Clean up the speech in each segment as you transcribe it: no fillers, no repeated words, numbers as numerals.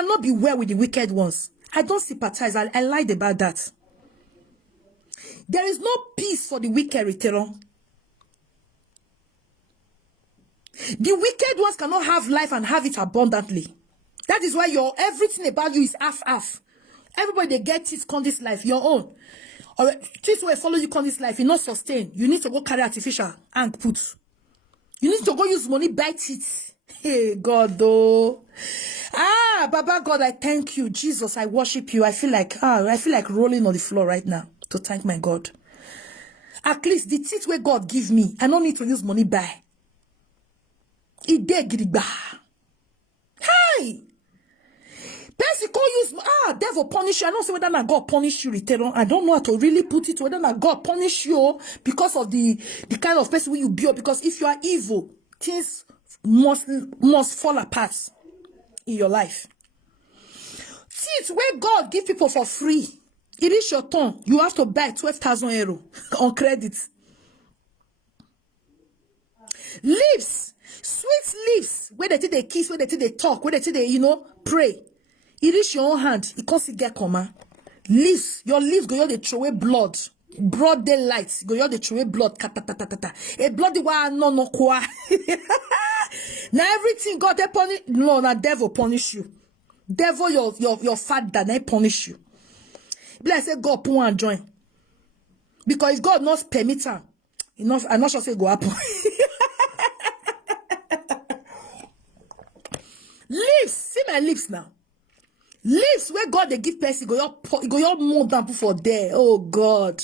cannot be well with the wicked ones. I don't sympathize. I lied about that. There is no peace for the wicked, Rita. The wicked ones cannot have life and have it abundantly. That is why everything about you is half. Everybody they get it on this life, your own. Or this way follow you on this life, you not sustain. You need to go carry artificial and put. You need to go use money, buy it. Hey God, though. Baba God, I thank you. Jesus, I worship you. I feel like rolling on the floor right now to thank my God. At least the teeth where God give me, I don't need to use money buy. It did Hey! Person use devil punish you. I don't say whether God punish you, return. I don't know how to really put it, whether God punish you because of the kind of person you be, because if you are evil, things must fall apart in your life. Things where God give people for free. It is your turn. You have to buy 12,000 euro on credit. Lips, sweet lips, where they kiss, where they talk, where they pray. It is your own hand. It can't get comma. Lips, your lips go they throw away blood. Broad daylight. Go they throw away blood. A bloody one no kwa. Now everything God they punish. No, now devil punish you. Devil your father they punish you. But I say God put and join. Because if God not permit her, enough, I'm not sure say go happen. Lips, see my lips now. Lips where God they give person go your more than for there. Oh God.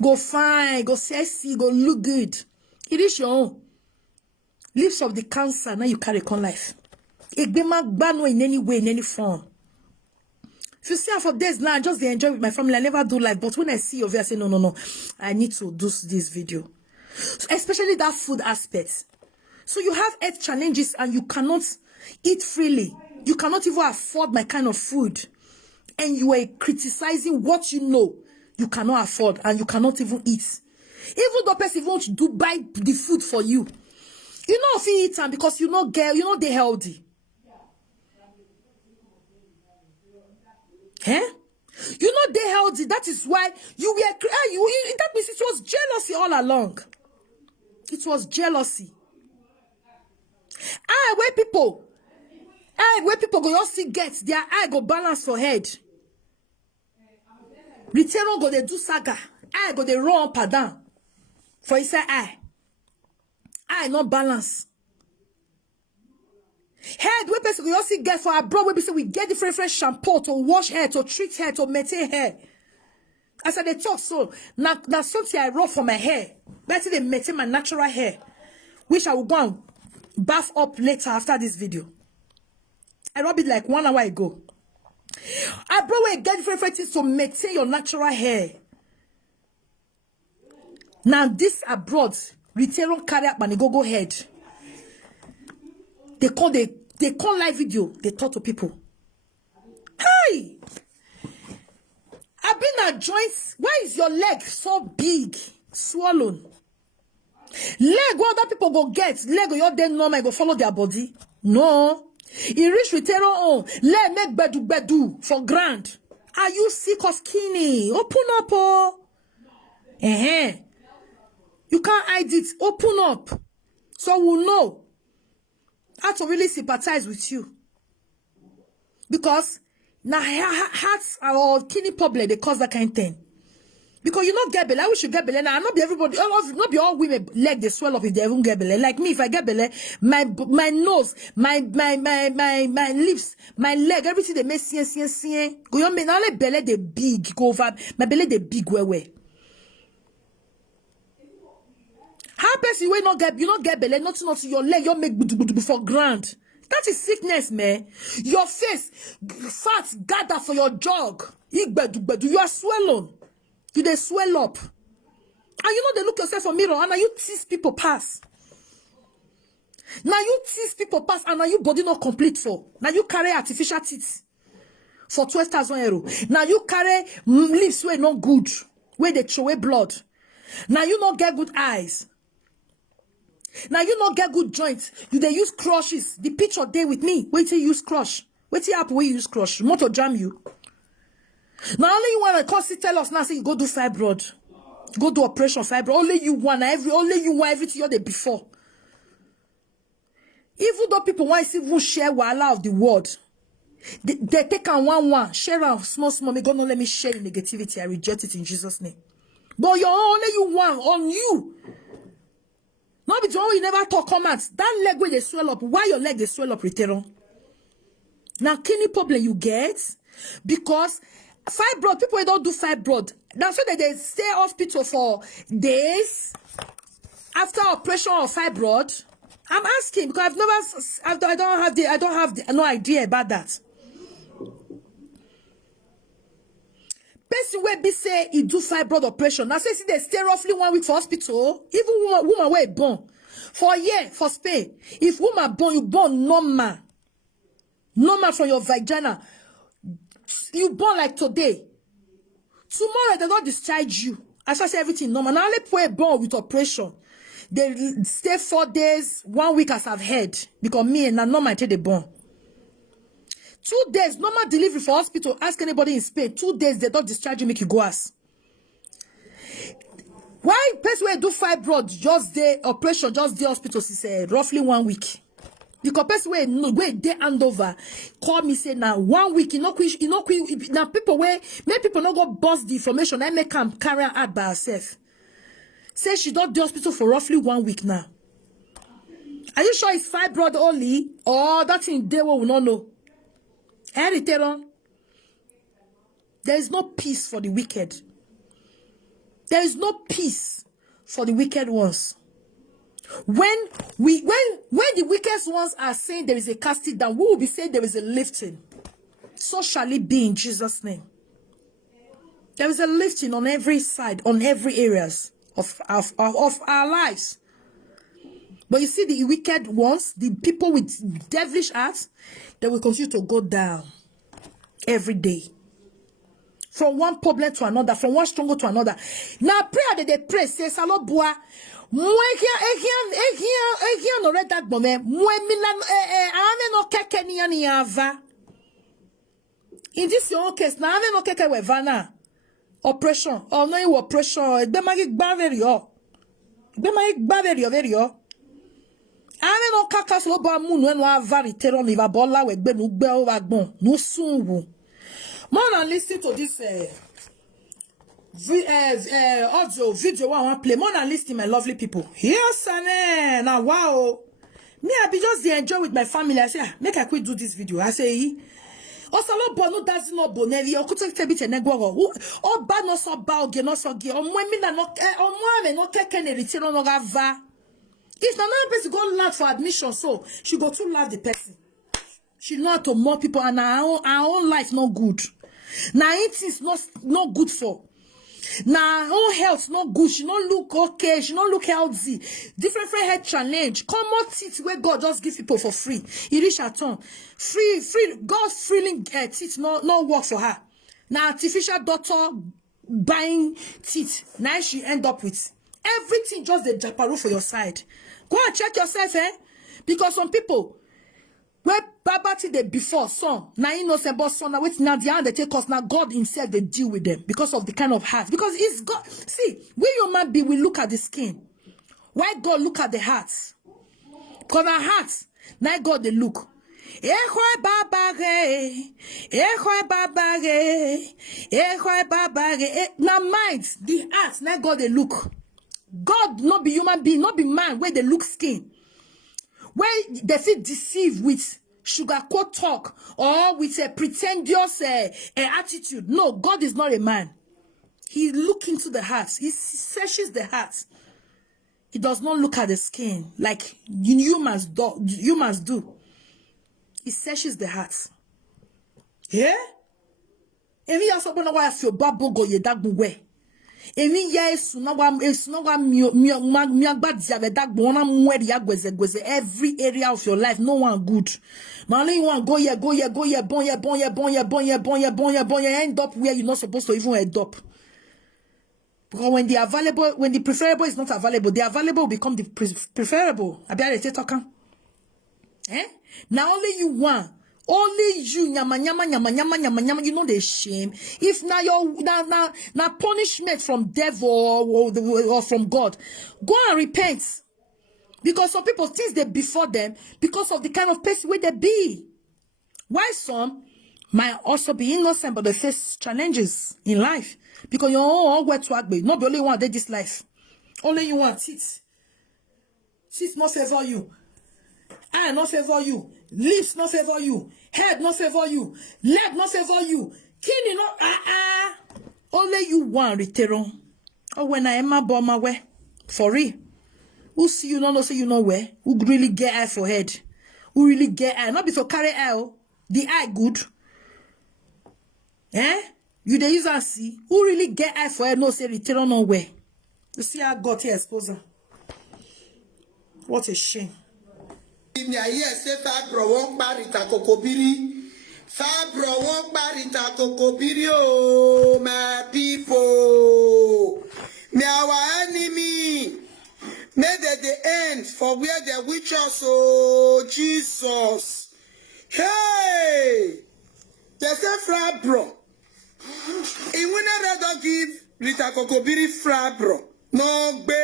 Go fine, go sexy, go look good. It is your own. Lips of the cancer, now you carry con life. It be my bano in any way, in any form. If you see her for days now, I just enjoy with my family. I never do life. But when I see your video, I say, no. I need to do this video. So especially that food aspect. So you have health challenges and you cannot eat freely. You cannot even afford my kind of food. And you are criticizing what you know you cannot afford and you cannot even eat. Even though person wants to buy the food for you. You know if you eat them because you know they're healthy. You know they're healthy. That is why you were that means it was jealousy all along. It was jealousy. Where people go you see get their eye go balance for head. Return go they do saga. Eye go they run up and down. For inside eye. Eye not balance. Head where person go see get for abroad where we say we get different shampoo to wash hair, to treat hair, to maintain hair. As I they talk so now something I rub for my hair. Better they maintain my natural hair. Which I will go and bath up later after this video. I rub it like 1 hour ago. Abroad where get different things to maintain your natural hair. Now this abroad, retail carry up and go head. They call live video. They talk to people. Hey, I've been at joints. Why is your leg so big, swollen? Leg what other people go get. Leg your then normal go follow their body. No, he reach retail on. Leg make bedu for grand. Are you sick or skinny? Open up, oh. You can't hide it. Open up, so we'll know how to really sympathize with you. Because now hearts or kidney problem they cause that kind of thing. Because you not get belly, I wish you get belly. Now not be everybody, not be all women leg they swell up if they even get belly. Like me, if I get belly, my nose, my lips, my leg, everything they make see. Go your me now let belly they big go over. My belly they big where. How person you not get belly, nothing your leg, you make for grand. That is sickness, man. Your face, fat gather for your jog. You are swollen. You they swell up. And you know they look yourself in mirror and now you tease people pass. Now you tease people pass and now you body not complete for. Now you carry artificial teeth for 12,000 euro. Now you carry lips where not good, where they throw away blood. Now you not get good eyes. Now you not get good joints. You they use crushes. The picture there with me. Wait till you use crush. Wait till happen when you use crush. Motor jam you. Now only you want to come tell us now say you go do fibroid. Go do operation fibroid. Only you want everything you're there before. Even though people want to even share Wahala of the world, they take on one, share out small. May God not let me share the negativity. I reject it in Jesus' name. But you're only you want on you. Not between you never talk comments. That leg where they swell up. Why your leg they swell up, Rita? Now, kidney problem you get because fibroid, people who don't do fibroid. Now, so that they stay hospital for days after operation of fibroid. I'm asking because I don't have no idea about that. Person where be say he do fibroid operation. Now say they stay roughly 1 week for hospital. Even woman where born for a year for Spain. If woman born, you born normal from your vagina. You born like today. Tomorrow they don't discharge you. As I say everything normal. Now only people born with operation. They stay 4 days, 1 week as I've heard. Because me and normal till they born. 2 days, normal delivery for hospital. Ask anybody in Spain. 2 days, they don't discharge you, make you go ask. Why person where do fibroid just the operation, just the hospital is roughly 1 week. Because person where they hand over, call me say now 1 week, now people where many people not go bust the information, I make them carry out by herself. Say she don't the hospital for roughly 1 week now. Are you sure it's fibroid only? Or that thing they will not know? There is no peace for the wicked. There is no peace for the wicked ones. When the wicked ones are saying there is a casting down, we will be saying there is a lifting. So shall it be in Jesus' name. There is a lifting on every side, on every areas of our lives. But you see the wicked ones, the people with devilish hearts, they will continue to go down every day. From one problem to another, from one struggle to another. Now prayer that they pray, say, Salobua, no read that moment. In this your own case, now I no keke we vana. Oppression. Oh no, you oppression. Be magik baverio. Be magik baverio verio. Ave no kakas lo ba mu no avari teron iva bola we gbe nu gbe o wa gbon no sunwu. More than listen to this audio video I want play. More than listen, my lovely people. Yes, and now wow. Me I be just the enjoy with my family. I say make I quit do this video. I say Osalo bono does no bonevi or could take bit and negro. Oh bad no so ba oge no so ge. O mo mi na no o mo ame no keke ne return no gava. If another person go laugh for admission, so she go to laugh the person. She know how to mock people and our own life not good. Now it is not good for. Now her own health not good. She not look okay. She not look healthy. Different head challenge. Common teeth where God just give people for free. He reach her turn. Free. God's freeing teeth not work for her. Now artificial doctor buying teeth. Now she end up with everything just the japaru for your side. Go and check yourself, because some people where babati they before son now innocent but son now wait now the hand they take us now God himself they deal with them because of the kind of heart, because it's God. See, we human being we look at the skin. Why God look at the hearts? Because our hearts now God they look. Now minds the hearts now God they look. God not be human being, not be man where they look skin. Where they feel deceived with sugarcoat talk or with a pretentious attitude. No, God is not a man. He looks into the hearts. He searches the hearts. He does not look at the skin like humans do. He searches the hearts. Yeah? And we also want to feel babo go ye dag way. Emi yes na wa every area of your life, no one good. Only you want go here, bon, end up where you're not supposed to even end up. Because when the available, when the preferable is not available, the available will become the preferable. Eh? Now only you want Only you, nyama, nyama, nyama, nyama, nyama, nyama, you know the shame. If now your now punishment from devil or from God, go and repent. Because some people things they before them because of the kind of person where they be. Why some might also be innocent, but they face challenges in life. Because you're all where to act, not the only one that this life. Only you want it. Teeth not favor you. Eye not favor you. Lips not favor you. Head not favor you. Leg not favor you. Kidney not Only you want return. Oh, when I am my bomb my way. For real. Who see you not know say you know where? Who really get eye for head? Who really get eye? Not be for carry eye. The eye good. Eh? You the use and see. Who really get eye for head? No say return nowhere. You see how God here exposure. What a shame. Fabro won't bury Takokobiri. Fabro won't bury Takokobiri. Oh, my people. May our enemy. May the end for where the witches. Oh, Jesus. Hey. They say Fabro. He will never give Rita Kokobiri Fabro. No, be.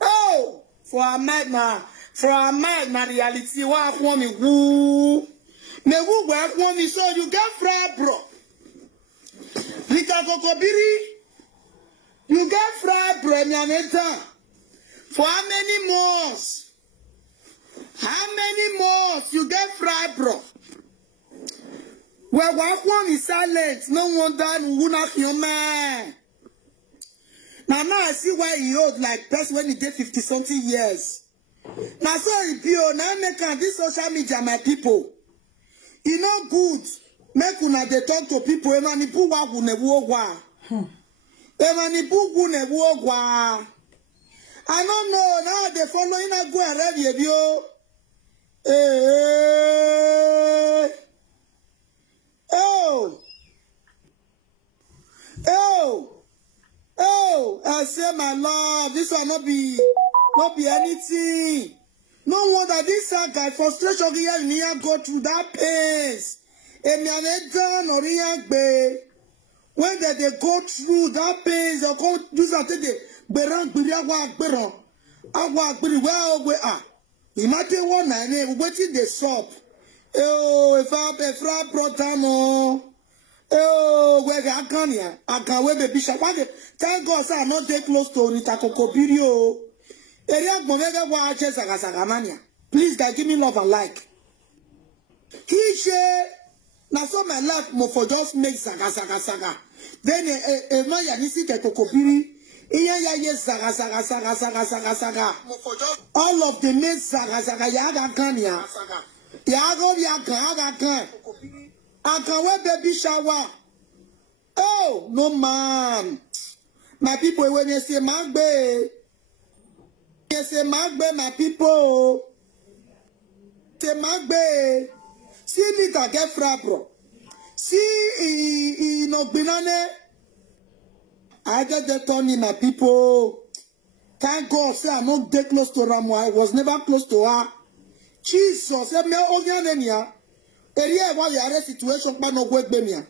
Oh, for a man now. For a man, na reality, what want me woo? Me woo work want me so you get fried bro. Rita Kokobiri, you get fried bro, Nyaneta. For how many months? How many months you get fried bro? Well, what want me silent? No one done who not your man. Now I see why he old like person when he get 50-something years. Now so it be on now make this social media my people. You know good. Make una they talk to people. Emani pu wa gune wogwa. Emani pu gune wogwa. I don't know now they follow in a go ahead yo. Oh, I say my love, this will not be anything. No wonder this guy frustration here in here go through that pains. And done or here when they go through that pains, they go do something they berang well we are. Imagine one name waiting the shop. Oh, if I brought time oh, where I can here, I can wear baby shop. Thank God, I'm not that close to Rita Kokobiri. Please, guys, give me love and like. He say, now so my life mo for just make saga. Then man ya nisi ke Kokobiri. Iya saga. All of the men saga ya ga kan ya. Ya go ya kan. I can wear baby shower. Oh, no man. My people, when you say Magbe, you say Magbe, my people. Say Magbe. See Rita get frabro. See, no binane. I get the Tony, my people. Thank God, say I'm not that close to Ramo. I was never close to her. Jesus, say me ogianenia. Area why you arrest situation, but no work bemia.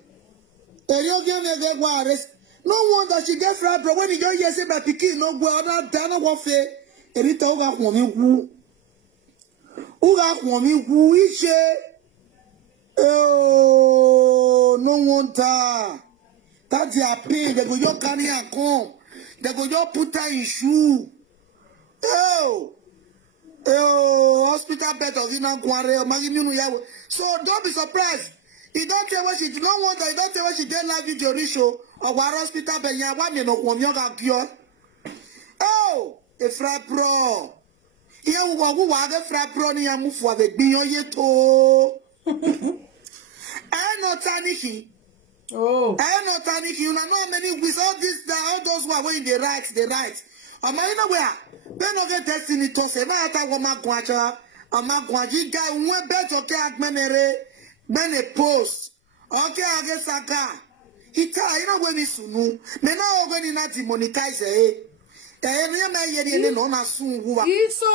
Area again, why arrest. No wonder she get fried, bro. When you go here, say my pikin no go other than warfare. Rita uga kwami wu. Uga kwami wu ishe. Oh, no wonder. That's their pain. They go your carry and come. They go your put her in shoe. Oh, hospital bed of Inanquare. So don't be surprised. You don't tell what she no wonder. You don't tell what she did live video show or our hospital bed. Yeah, one you know one yoga cure. Oh, a frap bro. Here we go. The frap bro ni amu for the biyo yeto. I know Taniki. Oh. I know Taniki. You know how many with all this, all those who are wearing the right. Am I nowhere? Then no get destiny to say. Na ata woma kwacha. Ama kwaji guy one bet okay agmenere. Ben a post. Okay, I guess Saka. He tell you know when he sunu. Me no when he not demonetize So,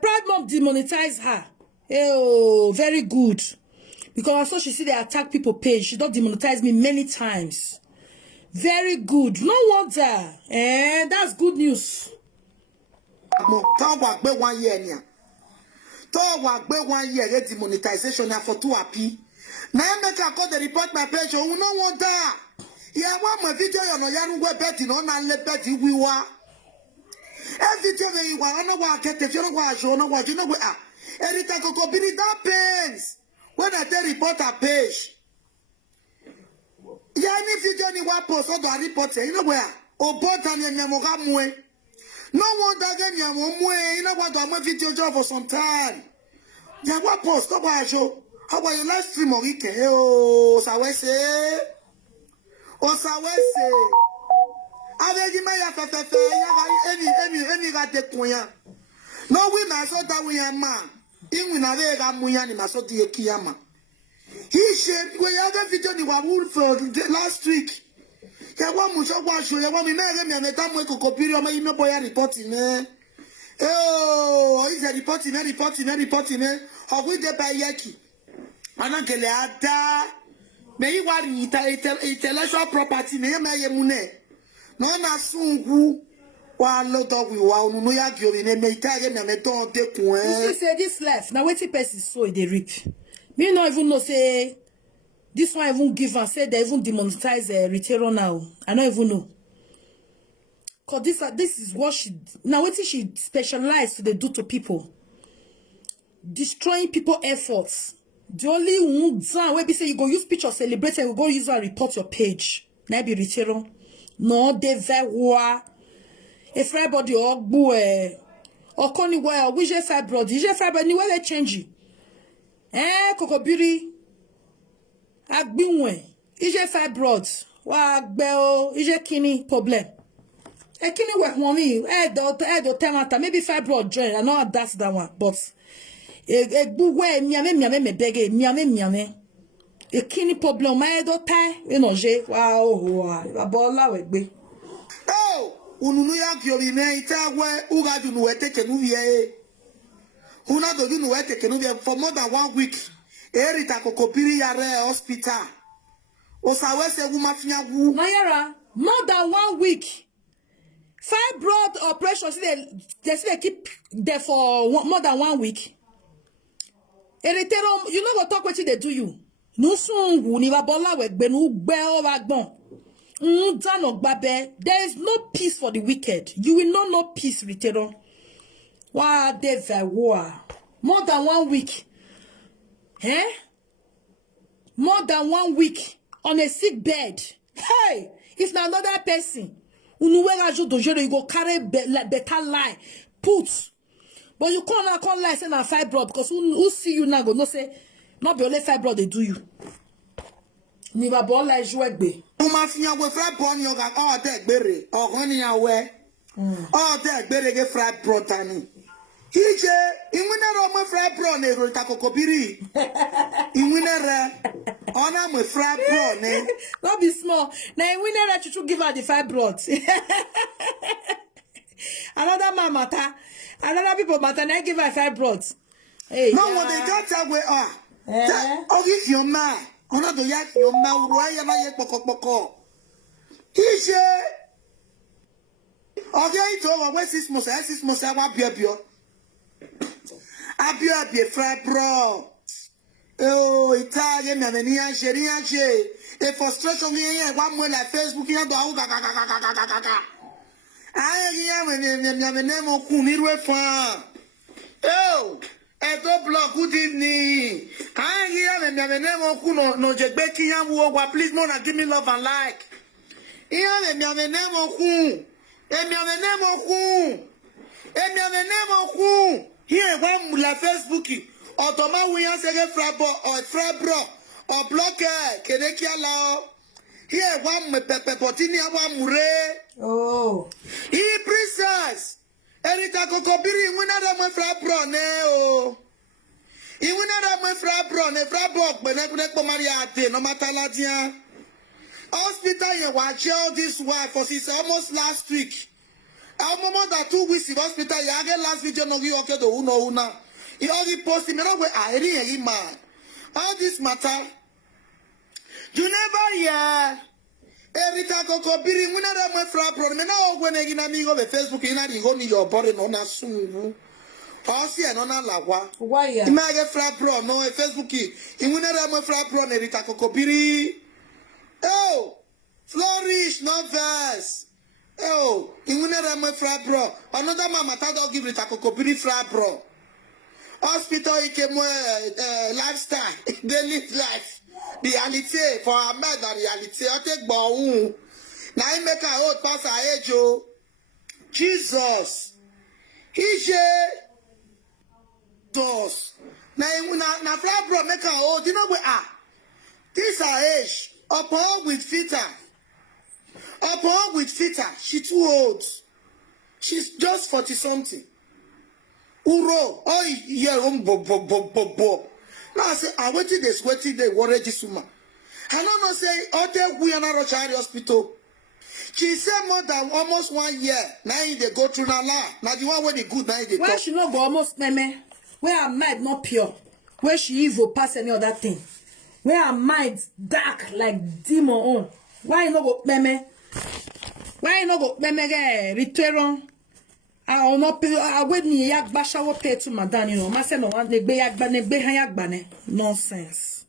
Pride Mom demonetize her. Oh, very good. Because I saw she see they attack people page. She don't demonetize me many times. Very good. No wonder. That's good news. Talk about 1 year nia. Talk about 1 year get demonetization for 2 happy. Now make I call the report my page. Oh no wonder. Yeah, one my video you know you go betting on and let betting we wa. Every video you want, I know what get if you know what show, no what you know what. Rita go be that pains. When I tell report a page. Yeah, any video you want post or the report, you know where? O button and yamogamwe. No one that game yamomwe. You know what? I'm a video job for some time. Yeah, what post? No what show. How about your live stream or weekend? Oh, Sawese. Oh, Sawese. Avec my any got the queen. No, we must not that we are man. In we have a muyani must not be a kiyama. He said, we have a video in the for last week. Ya wa mucho wa show ya wa mi mere mi ameta mo ko copy o ma ime boy reporting eh. Oh, is a reporting me. How we dey by yaki. Anakele ada. Me yi wa intellectual property me ye mune. No na sungu wa lodo we wa onu no ya gi omi me ita me ameto de kun eh. You see say this life na wetin person so e dey reap. Me no even know say this one even give and say they even demonetize Rita now. I don't even know. Cause this is what she now what she specialized to do to people. Destroying people efforts. The only one where be say you go use picture celebrate and you go use and report your page. Na be Rita. No, they very if everybody or boo or conny well, we just fibroid, anywhere they change. Kokobiri. Agbinwe. Ije fibroid. Wa agbe o. Ije kini problem. Kini work money. Do temata. Maybe fibroid join. I know that's that one. But buwe miame me bege. Miame. Kini problem. Ma do tai. Je. Wow. Abola wegbe. Oh! Ununu ya kyobi me itagwe. Uga dunu wete kenuvie. Una do dunu wete kenuvie for more than 1 week. Rita kokopiri yare hospital. Osawese wumafia wu. Nayara, more than 1 week. Fibroid operation, they keep there for more than 1 week. Eritero, you know what talk what they do you. No sungu ni babola wegbe nu gbe o wagbon. There is no peace for the wicked. You will not know peace, Ritero. Wow, they war. More than 1 week. More than 1 week on a sick bed. Hey, if not another person, you go carry better lie. Put. But you can't lie say na fibroid because who see you now go no say not be only fibroid they do you. Ni ba bo la juegbe. O ma fi yan we fibroid ni o ga o de gbere. Ogun ni yan we. O de gbere ge fibroid tani. Ije inwinere mo fibroid na ero takokobiri. Inwinere ona mo fibroid ne. Not be small. Na inwinere chuchu give her the fibroid. Another man matter. Another people matter. Na give her fibroid. Hey. No one they got that way oh if your man ona do yak your man uru aya na ye pokopoko. Ije okay to over where 6 months wa biabio. Abia fibroid. Oh, Italian me anche. The frustration here one way like Facebook here do ga. Me name ku ni rwe fa. Oh, eto blog good evening. Me name ku no jegbe kiyan wo wa please more give me love and like. Here me name ku. Here one la Facebook. Otoma we yan sege frabro or blocker kenekia lao. Here one me pepe potini awa mure. Oh. He princess. Erita kokobiri winada me frabro ne o. I winada me frabro ne frabro bene ko maria ate no matala dia. Hospital ye watch all this while for since almost last week. More than 2 weeks in hospital, you get last video no you okay do una. He only post him. No way. I really man. All this matter. You never hear. Rita Kokobiri, we not have my frap problem. Now when I get amigo the Facebook, you know the honey your body no na soon. Pasi and on a lawa. Why? You might get frap pro no Facebook. You will not have my frap pro. Rita Kokobiri. Oh, flourish, not verse. Oh, you will not have my frap pro. Another mama don't give Rita Kokobiri frap pro. Hospital, you came lifestyle. They live life. Reality for a man, the reality. I take bow. Now I make a old pass a age. Jesus. He does. Now flat bro make a old. You know where this are age. Upon with fitter. Upon with fitter. She too old. She's just 40 something. Uro. Oh yeah. Bo. Now I say, I waited this, waiting they worry this woman. I don't know say, okay, we are not a child hospital. She said more than almost 1 year. Now they go through now. Now the one where they good, now they where talk. she not go almost meme. Where her mind not pure. Where she evil pass any other thing. Where her mind dark like demon on. Why you not go meme? Why you not go meme? Return. I not pay. I wait ni yak basha wo pay to madam. You know, ma say no one negbe yak ba negbe han yak ba ne nonsense.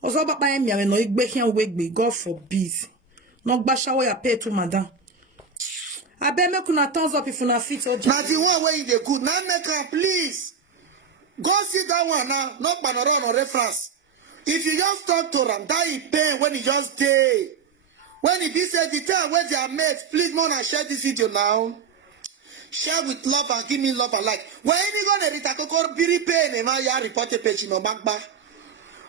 Ozo ba pa emi ame no igbe hian wegbe. God forbid. No basha wo ya pay to madam. I bet make una thumbs up if una fit. Now the one where they good. Now make her please. Go see that one now. Not panorama or reference. If you just talk to them, that he pain when he just day. When he be said the time where they are mates, please more and share this video now. Share with love and give me love and like. When you gonna Rita Kokobiri pain and I report a page in my magba.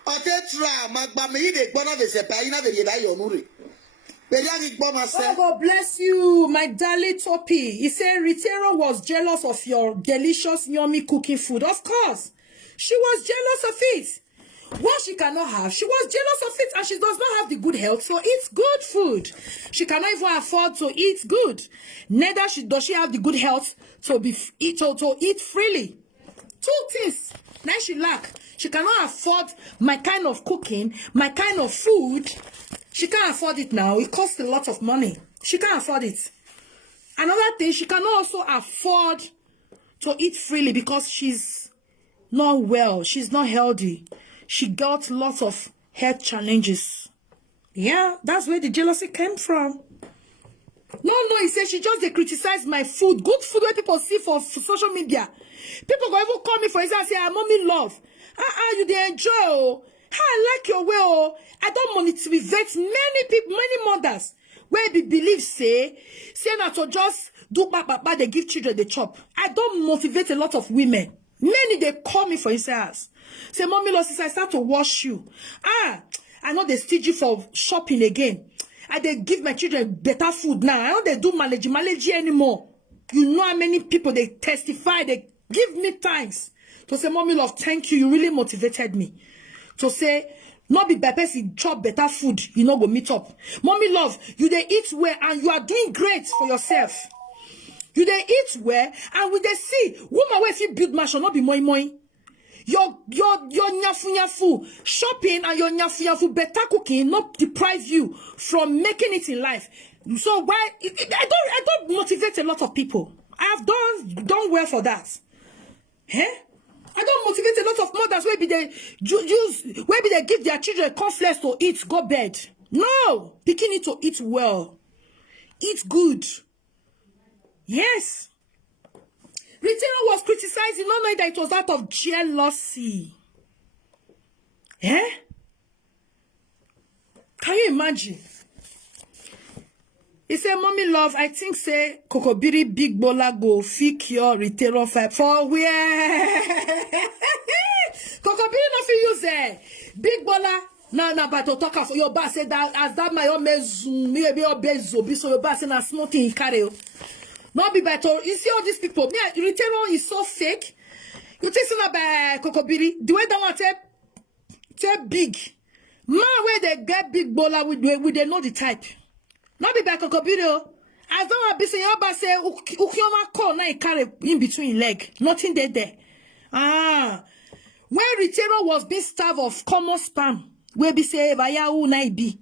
Or they try magba me they gonna be sepa ina be yeda yonuri. Oh, God bless you, my darling Toppy. He said Ritero was jealous of your delicious, yummy cooking food. Of course, she was jealous of it. What she cannot have, she was jealous of it, and she does not have the good health, so eat good food. She cannot even afford to eat good. Neither does she have the good health to eat freely. Two things. Now she lack. She cannot afford my kind of cooking, my kind of food. She can't afford it now. It costs a lot of money. She can't afford it. Another thing, she cannot also afford to eat freely because she's not well. She's not healthy. She got lots of health challenges. Yeah, that's where the jealousy came from. No, he said she just they criticize my food. Good food where people see for social media. People go even call me for example and say, mommy love. You they enjoy. Oh. I like your way. Oh. I don't motivate many people, many mothers where they believe say not to just do baba they give children the chop. I don't motivate a lot of women. Many they call me for instance. Say, mommy love, since I start to wash you. I know they stingy for shopping again. I they give my children better food now. I know they do malaji anymore. You know how many people they testify, they give me thanks. To say, mommy love, thank you. You really motivated me. To say, not be by person chop better food, you know go meet up. Mommy love, you they eat well and you are doing great for yourself. You they eat well and we they see woman where if you build mansion not be moi. Your nyafu shopping and your nyafu better cooking not deprive you from making it in life. So why I don't motivate a lot of people. I have done well for that. I don't motivate a lot of mothers where be they use where be they give their children cornflakes to eat, go bed. No, beginning to eat well, eat good. Yes. Rita was criticizing, not knowing that it was out of jealousy. Can you imagine? He said, mommy love, I think say Kokobiri big bola go fake your Ritero five for where Kokobiri no fit use big bola. No, but to talk of your boss said that as that my own maybe your bezo be so your boss na small thing carry. Not be better. You see all these people. Me, Ritero is so fake. You think so about Kokobiri? The way that one say big. Man, where they get big bola with they know the type. Not be by Kokobiri. As long as be say your boss say ukioma call na carry in between leg. Nothing there. When Ritero was being starved of common spam, where be say via who na be.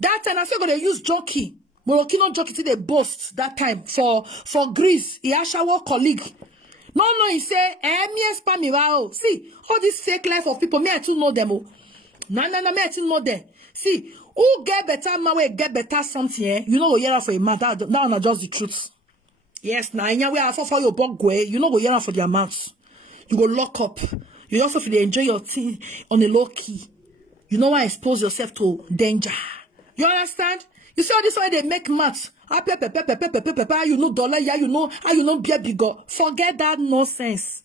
That time I still gonna use jockey. Moroccan jockey till they boast that time for Greece. He actual colleague. No, he say, me spam me wow. See, all this fake life of people, me I too know them. Oh. No, me I too know them. See, who get better man will get better something, eh? You know go hear for a man. That not just the truth. Yes, now we are for your bug way. You know go hear for the amounts. You go lock up. You also feel enjoy your tea on a low key. You know why expose yourself to danger. You understand? You see all this why they make maths. You know dollar, yeah, you know beer bigger. Forget that nonsense.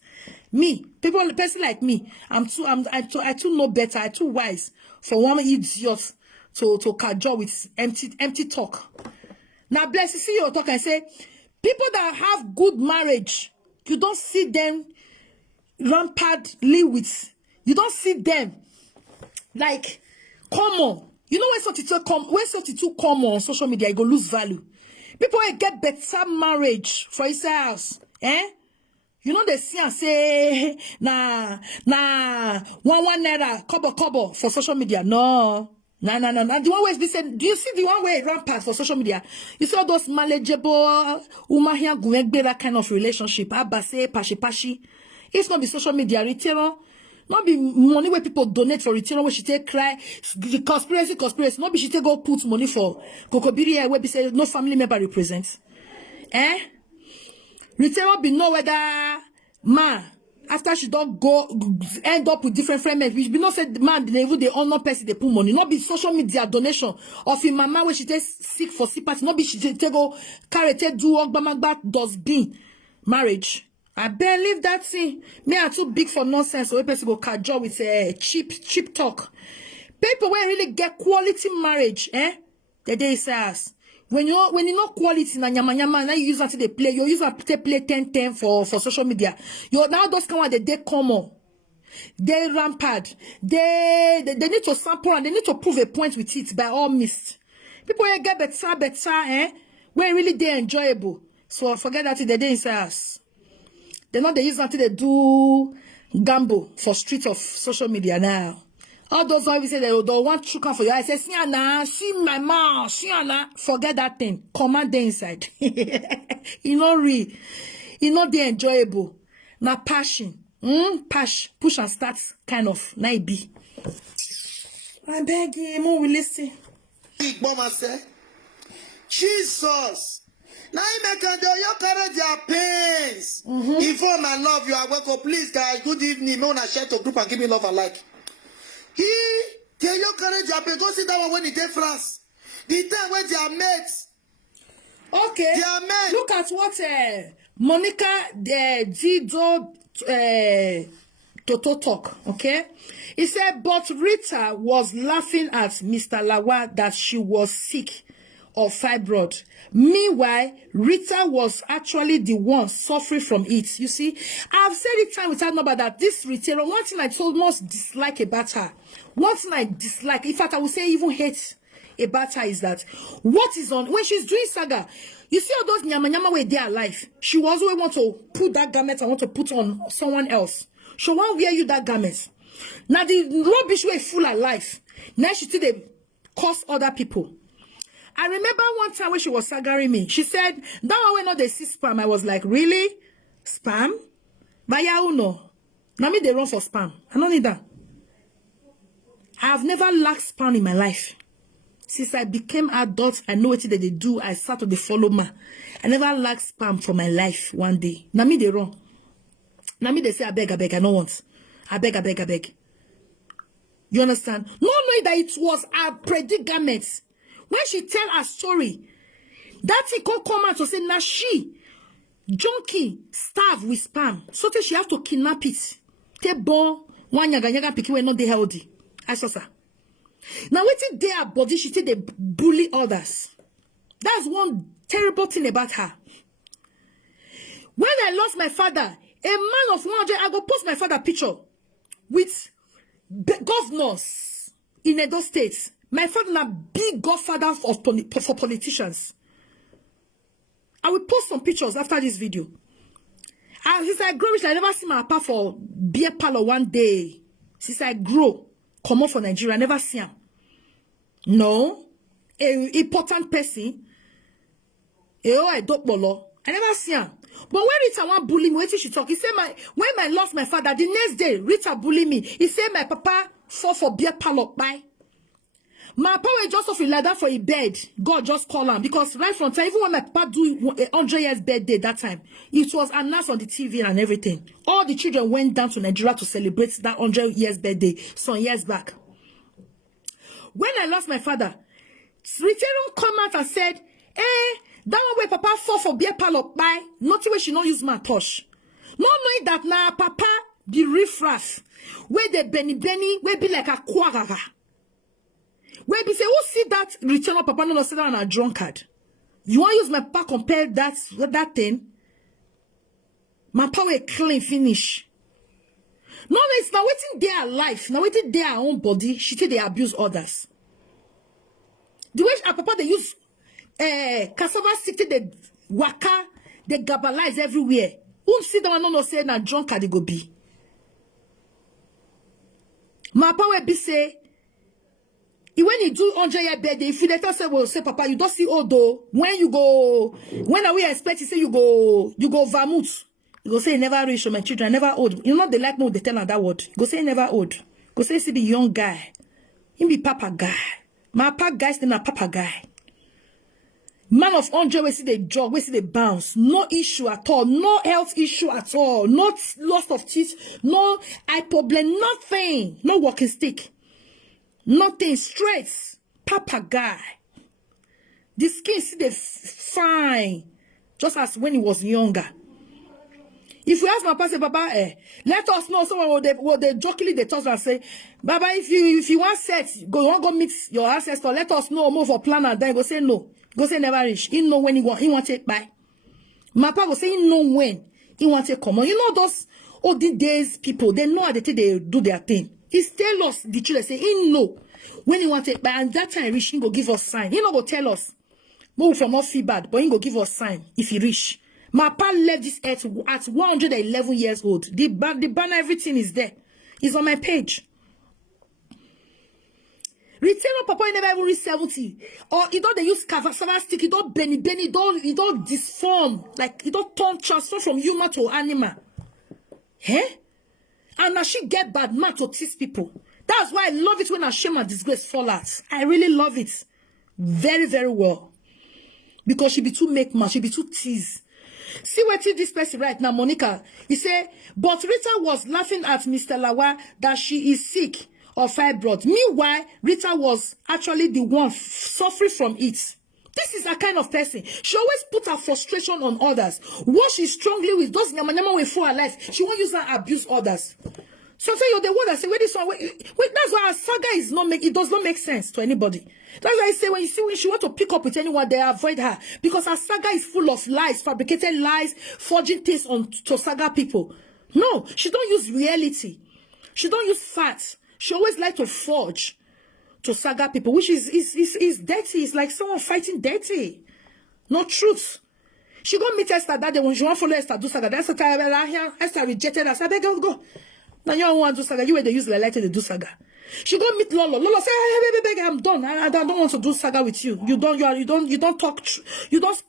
Me, person like me, I too know better, I too wise for one idiot to cajole with empty talk. Now bless you, see your talk and say, people that have good marriage, you don't see them rampantly with, you don't see them like common. You know when something too common on social media, you go lose value. People will get better marriage for themselves. You know they see and say nah 1 naira kobo for social media. No. The one way be said, do you see the one way rampant for social media? You saw those manageable umahia gumegbera kind of relationship. Abase pashi. It's not be social media retailer. Not be money where people donate for return where she take cry conspiracy. Not be she take go put money for Kokobiri where be say no family member represents. Return be know whether man after she don't go end up with different friends. Which be not said man they honor person they put money. Not be social media donation of him mama where she take sick for sympathy. Not be she take go carry take do Ogbamagba does be marriage. I believe that thing. Me are too big for nonsense. So people go cajole with cheap talk. People when really get quality marriage, the day says when you know quality na nyama now you use until they play. You use until play 10 for social media. You now those kind of they common. They rampant. They need to sample and they need to prove a point with it by all means. People when get better, when really they enjoyable. So forget that the day says. They know they use until they do gamble for streets of social media now. All those why we say they don't want to come for your eyes. Say, see Anna, see my mouth, see Anna. Forget that thing. Command the inside. You know real. You know they enjoyable. Now passion. Push and start kind of. Now it be. I beg you, more will listen. Big mama say, Jesus. Now you make you carry their pains. Inform and love you are welcome. Please, guys, good evening. No, share to group and give me love and like. Can you carry their pains? Go sit down when he did France. The time when they are mates. Okay. They are mates. Look at what Monica Dido Toto talk. Okay. He said, but Rita was laughing at Mr. Lawa that she was sick of fibroid. Meanwhile, Rita was actually the one suffering from it. You see, I've said it time without number that this retailer, one thing I told most dislike about her, one thing I dislike, in fact, I would say even hate about her is that what is on, when she's doing saga, you see all those nyama where they are alive, she was always want to put that garment and want to put on someone else. She won't wear you that garment. Now the rubbish way full of life. Now she still they cost other people. I remember one time when she was sagaring me, she said, that one when not they see spam. I was like, really? Spam? But yeah, no. Now me they run for spam. I don't need that. I have never lacked spam in my life. Since I became adult, I know what they do. I start to the follow ma. I never lacked spam for my life one day. Now me they run. Now me they say, I beg, I don't want. I beg. You understand? No knowing that it was a predicament. When she tell her story, that thing come out to say, now she, junkie, starve with spam. So she have to kidnap it. Take born, one yaga picky when not they healthy. I saw her. Now waiting there body, she say they bully others. That's one terrible thing about her. When I lost my father, a man of 100, I go post my father picture with governors in Edo State. My father na big godfather for politicians. I will post some pictures after this video. And since I grow rich, I never see my papa for beer parlor one day. Since I grow, come on for Nigeria, I never see him. No. A important person. I don't bolo. I never see him. But when Rita want bully me, what she talk? He say when I lost my father, the next day, Rita bully me. He say my papa fall for beer parlor. Bye. My papa just off like that for a bed. God just call him because right from time, even when my papa do 100 years birthday that time, it was announced on the TV and everything. All the children went down to Nigeria to celebrate that 100 years birthday some years back. When I lost my father, Rita come out and said, that one where papa fall for beer parlor by nothing where she not use my touch. Not knowing that now papa be riffraff, where the Benny where be like a quagga. Where be say, who see that return of papa no sit down a drunkard? You want use my papa compare that thing? My power clean finish. No, it's now waiting their life, now waiting their own body. She think they abuse others. The way our papa they use cassava stick they waka, they gabalize everywhere. Who see that one no say na drunkard they go be? My power be say. When you do 100-year birthday, if you later say, well, say, Papa, you don't see old though. When are we expect to say you go vermouth? You go say, never reach my children, never old. You know, they like no, they tell her that word. You go say, never old. Go say, see, be young guy. He be papa guy. My papa guy still a papa guy. Man of 100, we see the jog, we see the bounce. No issue at all. No health issue at all. Not loss of teeth. No eye problem. Nothing. No walking stick. Nothing, straight, papa guy. The skin see the fine, just as when he was younger. If you ask my pastor, Papa, let us know. Someone will they jokingly they talk and say, Baba, if you want set, go meet your ancestor. Let us know more for plan and then go say no. Go say never reach. He know when he want to buy. My papa go say he know when he want to come on. You know those old days people. They know how they do their thing. He tell us the children say he know when he want to buy, and that time reach, he go give us sign. He not go tell us. But from not feel bad, but he go give us sign if he reach. My papa left this earth at 111 years old. The banner, everything is there. It's on my page. Return of papa never even reach 70. Or he don't they use cassava stick, he don't benny, he don't disform. Like he don't transform from human to animal. Eh? And now she get bad man to tease people. That's why I love it when I shame and disgrace fall out. I really love it. Very, very well. Because she be too make man, she be too tease. See what this person right now, Monica. He say, but Rita was laughing at Mr. Lawa that she is sick of fibroid. Meanwhile, Rita was actually the one suffering from it. This is a kind of person. She always put her frustration on others. What she strongly with, those nyama way for her life, she won't use that abuse others. So say you're the one that say, wait, this one, wait, that's why her saga is not it does not make sense to anybody. That's why I say when she want to pick up with anyone, they avoid her. Because her saga is full of lies, fabricated lies, forging things to saga people. No, she don't use reality. She don't use facts. She always like to forge to saga people, which is dirty. It's like someone fighting dirty. No truth. She go meet Esther that day when she want to follow Esther do saga. That's the time Esther rejected her. I said, go. Now you don't want to do saga. You were the use the light to do saga. She go meet Lolo. Lolo say, hey, I'm done. I don't want to do saga with you. You don't talk. You don't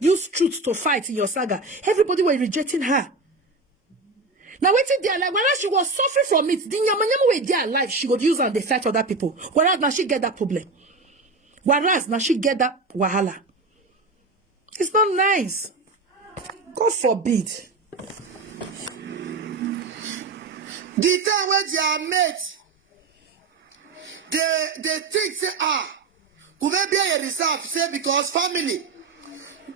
use truth to fight in your saga. Everybody were rejecting her. Now waiting there like whereas she was suffering from it, the nyama way their life she would use and they fight other people. Whereas now she get that problem. Whereas now she get that wahala. It's not nice. God forbid. The time when they are met, they think say could maybe a reserve say because family.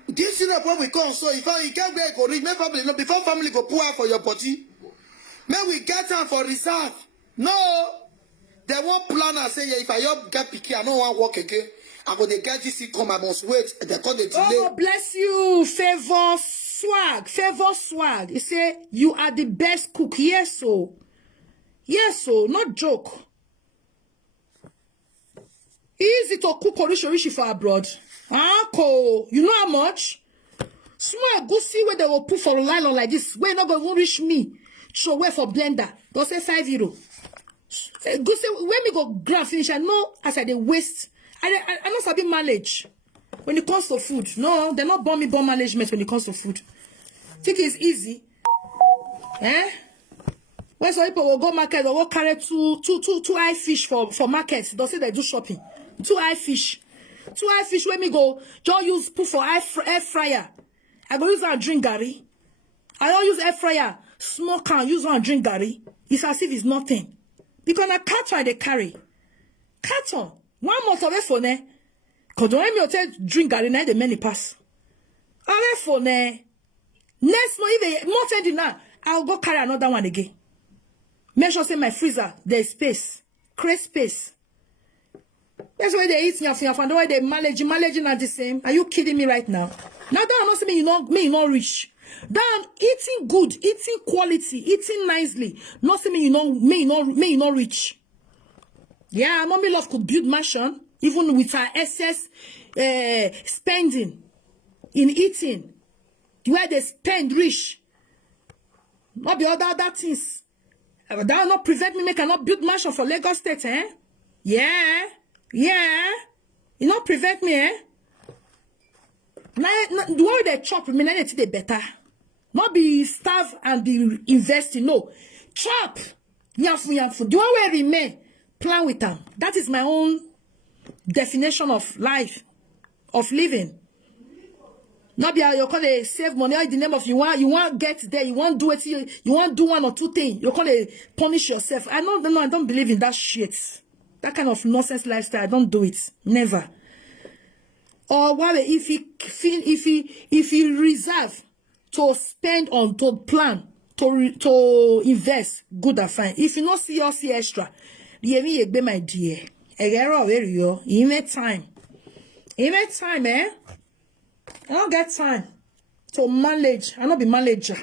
This is what we come so if you can't go read my family no before family go pour out for your body. May we get time for reserve. No, they won't plan and say, yeah, if I get picky, I don't want to work again. I'm going to get this come, I must wait. They call the delay. Oh, bless you. Favor swag. You say, you are the best cook. Yes, so. Yes, so. Not joke. Easy to cook orishi for abroad. You know how much? Small Even a goosey where they will put for nylon like this, where not going to reach me. Show where for blender. Go say €5. Goosey, when me go grab finish, I know as I they waste. I not sabi manage when it comes to food. No, they're not bomb management when it comes to food. Think it's easy. Eh? When some people will go market or will carry two eye fish for markets, don't say they do shopping. 2 eye fish. 2 eye fish when me go, don't use put for air fryer. I go use and drink Gary. I don't use air fryer. Small can use and drink Gary. It's as if it's nothing. Because a carton they carry. Carton. 1 month away for ne. Cause don't let me tell drink Gary now the many pass. Away for ne. Next month even more than now, I'll go carry another one again. Make sure say my freezer there's space. Create space. That's why they eat nyaf and the way they managing are the same. Are you kidding me right now? Now that not me you not rich. That eating good, eating quality, eating nicely. Not say me you not rich. Yeah, mommy love could build mansion even with her excess spending in eating. Where they spend rich. Not be other things. That will not prevent me cannot build mansion for Lagos State, eh? Yeah. It not prevent me, eh? Now, the way they chop, me now they better. Not be starve and be investing. No. Chop. Yafu. The one where remain, plan with them. That is my own definition of life, of living. Not be you call it save money in the name of you want get there, you want do it, you want do 1 or 2 things. You call it punish yourself. I don't believe in that shit. That kind of nonsense lifestyle. I don't do it. Never. Or what if he reserve to spend on to plan to invest, good and fine. If you not see extra, you be my dear. You make time. Eh? I don't get time to manage. I not be manager.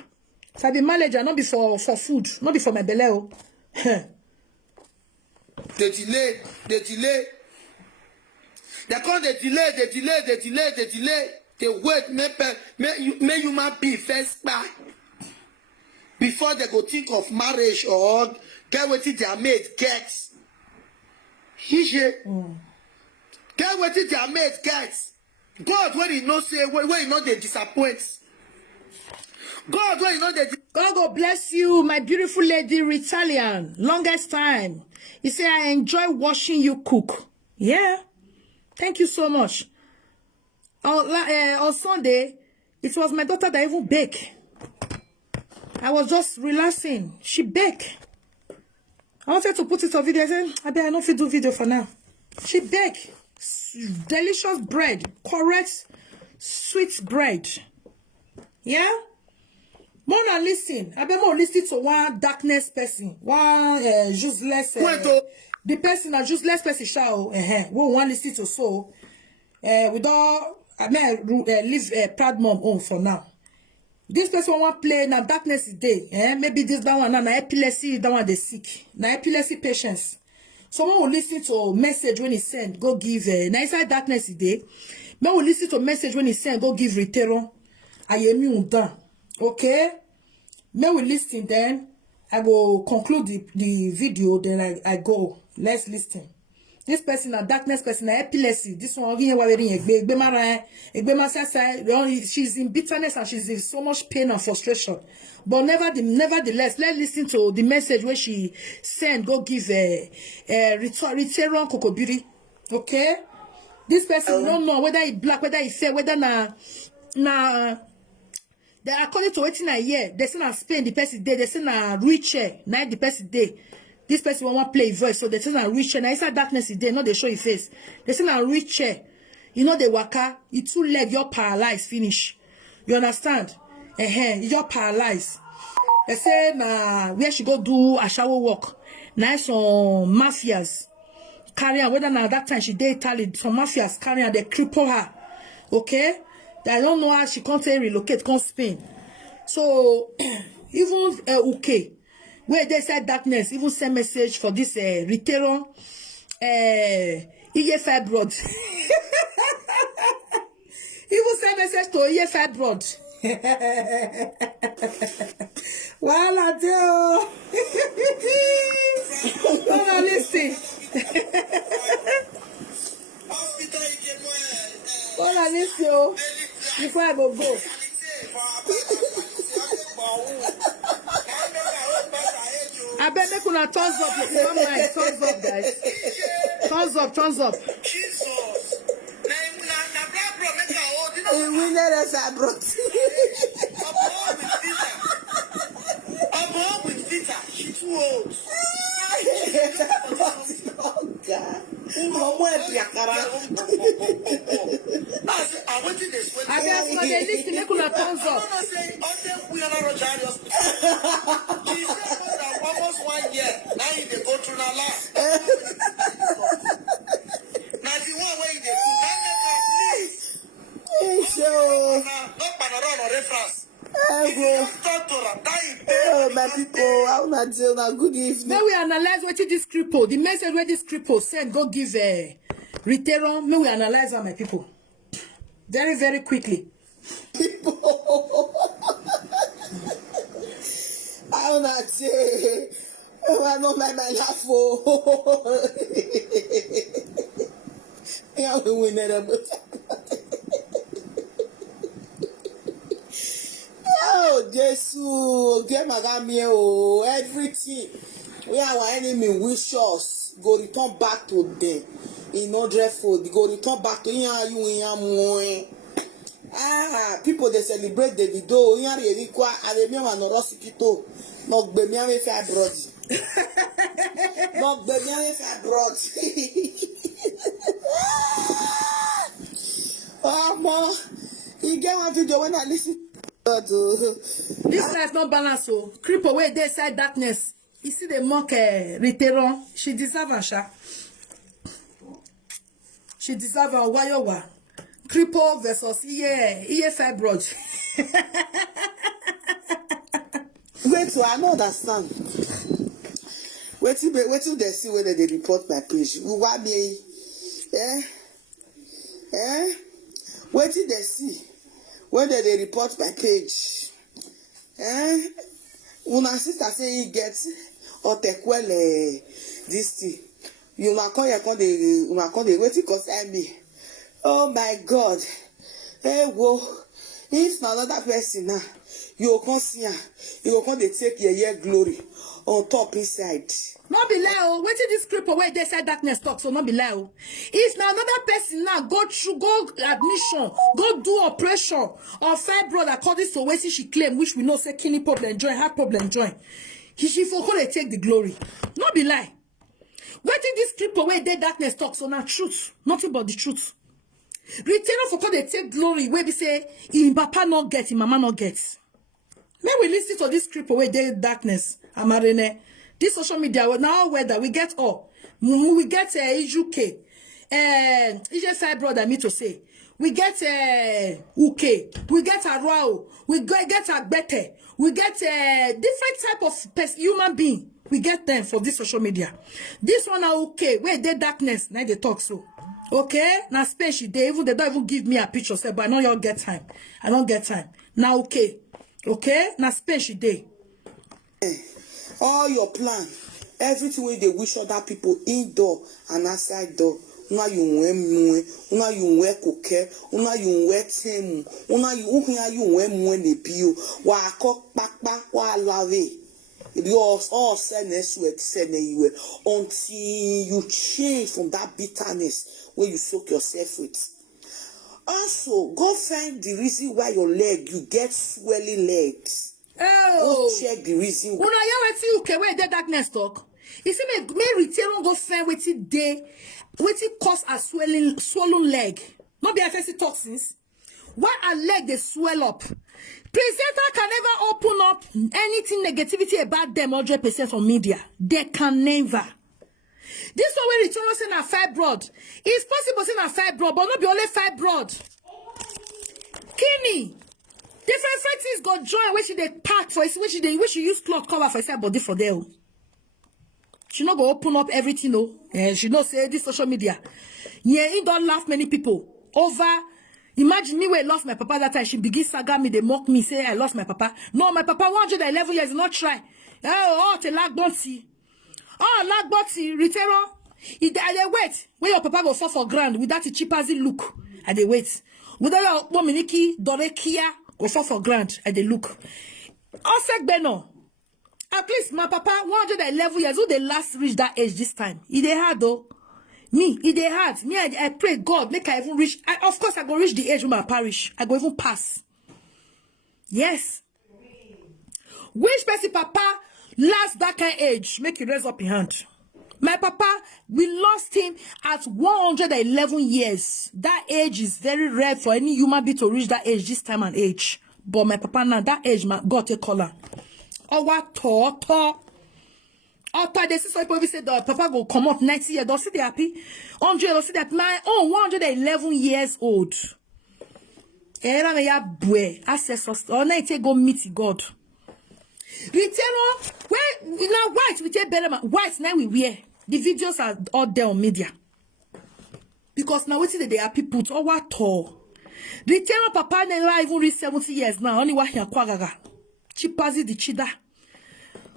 If I be manager, not be for food, not be for my belly. They delay. They come, they delay. They wait, may human be first buy. Before they go think of marriage or get what their mate gets. Get what their mate gets. God, when he not say, when he not they disappoint. God, when he not they God bless you, my beautiful lady Ritalian. Longest time. He said, I enjoy watching you cook. Yeah. Thank you so much. On Sunday, it was my daughter that even baked. I was just relaxing. She baked. I wanted to put it on video. I said, I bet I don't fit do video for now. She baked. Delicious bread. Correct, sweet bread. Yeah? More than listen. I bet more listen to one darkness person. One useless. The person a useless person shall. We want listen to so. We don't. I mean, leave proud mom home for now. This person want play now. Darkness is day. Maybe this that one now epilepsy. That one they sick. Now epilepsy patients. Someone will listen to message when he send. Go give. Now inside darkness is day. Men will listen to message when he send. Go give Rita. Ayemiomo. Okay. Men will listen then. I will conclude the video. Then I go. Let's listen. This person a darkness person, a epilepsy. This one she's in bitterness and she's in so much pain and frustration. But nevertheless, let's listen to the message where she sent. Go give return kokobiri. Okay? This person don't know whether he black, whether he fair, whether they according to waiting a year. They say na Spain the person day. They say na rich na the person day. This person want play voice, so they say na rich chair. Now inside darkness is there, not they show your face. They say na rich chair. You know the waka, you 2 leg, you're paralyzed, finish. You understand? You're paralyzed. They say na where she go do a shower walk. Now some mafias carry her. Whether now that time she did Italy, some mafias carry her, they cripple her. Okay? I don't know how she can't relocate, can't Spain. So even okay. Where they said darkness, even send message for this Rita fibroid. Even send message to fibroid. Wahala too. Hold on, listen. Hold on, listen. Before I go. I bet make una thumbs up if you don't mind. Thumbs up, guys. Thumbs up, thumbs up. We winner as I brought. I'm with Rita. She's too old. I went in this. I guess for the list, make una thumbs up. We are not Roger Hospital. She said more than almost 1 year. Now they go through the last. Now the one way they go, now make So, not panorama or reference. oh, my people, how not do now? Good evening. May we analyze what this cripple, the message where this cripple send, go give Rita. May we analyze that, my people. Very, very quickly. People, how not say, I don't like my laugh. Yeah, we win it. Oh, Jesus, get my gamio, everything. We our enemy wish us go return back to them in order for go return back to you. People they celebrate the video. Ayemiomo and Rosipito. Not be me if I brought. Not be me if I brought. Oh, ma, you get one video when I listen. This life not balance, so creep away there side darkness. You see the mock Rita. She deserve a sha. She deserve a wayowa. Cripple versus fibroid. Wait, so I don't understand. Wait till they see whether they report my page. What me? Wait till they see whether they report my page. Una sister say he gets or take well this thing. You na call the waiting concern me. Oh my God. Hey, whoa. If na another person now, you can see her. You can they take your glory on top inside. Not be lie, oh. Wait till this cripple where they say darkness talk, so not be lie, oh. If now another person now go admission, go do operation or fibroid according to what she claim, which we know say kidney problem join, heart problem join. She for they take the glory. Not be lie. Wait till this cripple where they darkness talk, so now truth, nothing but the truth. Return for they take glory where we say in papa not get, in mama not get. May we listen to this cripple where they darkness, Amarene. This social media, now whether we get all, we get UK, EJ brother me to say, we get UK, we get a Rao, we get a Bete, we get different type of human being. We get them for this social media. This one are okay. Where they darkness, now they talk so. Okay, now space they even they don't even give me a picture, say, but I know y'all get time. I don't get time. Now okay, now space they. All your plan, everything wey they wish other people indoor and outside door. Una you wear mwe, una you wear koke, una you wear temu, una you wear mwe ne bio. Wa akok pakpa wa lave. It was all sadness you until you change from that bitterness where you soak yourself with. Also, go find the reason why your leg you get swelling legs. Oh, go check the reason. Una ya wetin you where the darkness talk. You see me return go find wetin cause a swollen leg. Not be FSC toxins. Why a leg they swell up? Presenter can never open up anything negativity about them 100% on media. They can never. This one where return saying a fibroid. It's possible saying a fibroid, but not be only fibroid. Kidney. Different things go join where she they pack for where she use cloth cover for herself body for them. She not go open up everything, no. She not say this social media. Yeah, it don't laugh many people over Imagine me when I lost my papa that time. She begin saga me, they mock me, say I lost my papa. No, my papa 111 years, not try. Oh, te lag don't see. Oh, lag don't see. Return. They wait. When your papa go fall for ground with that cheap as it look. And they wait. Without your womaniki, Dorekia go fall for ground. And they look. Osek Beno. At least my papa 111 years. Who they last reach that age this time? He they had though. Me, it they hard. Me, I pray God, make I even reach. Of course, I go reach the age of my parish. I go even pass. Yes. Which person papa last that kind of age? Make you raise up your hand. My papa, we lost him at 111 years. That age is very rare for any human being to reach that age, this time and age. But my papa now, that age, my God, take color. Oh, what talk. After they see some people say that papa go come up 90 years, don't see they happy. 100, don't see that my own 111 years old. Era me ya bue ancestors. Or na ite go meet God. Return when we now white we take better white now we wear. The videos are all there on media. Because now what they happy put or what tall. Return papa never even reach 70 years now. Only what here kwagaga. Chipazi the chida.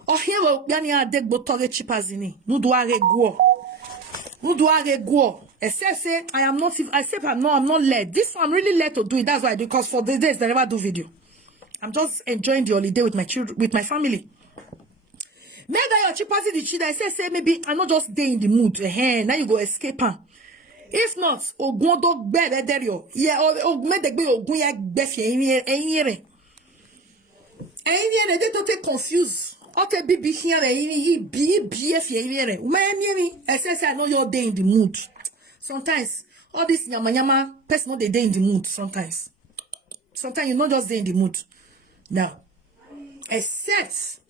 Oh here yani a dead botoge chipazini. No do I go. No do I go. Except say I am not. Except I'm not led. This one I'm really led to do it. That's why I do. Because for the days I never do video. I'm just enjoying the holiday with my children, with my family. Make that your chipazi the chida. I say maybe I'm not just day in the mood. Now you go escape her. If not, ogundo bebe derio. Yeah, or make the be ogunya befi enye. Enye they don't take confused. Okay, be here, be here. I say, I know you're day in the mood. Sometimes, all this yama, person, they day in the mood. Sometimes you're not just day in the mood. Now, except,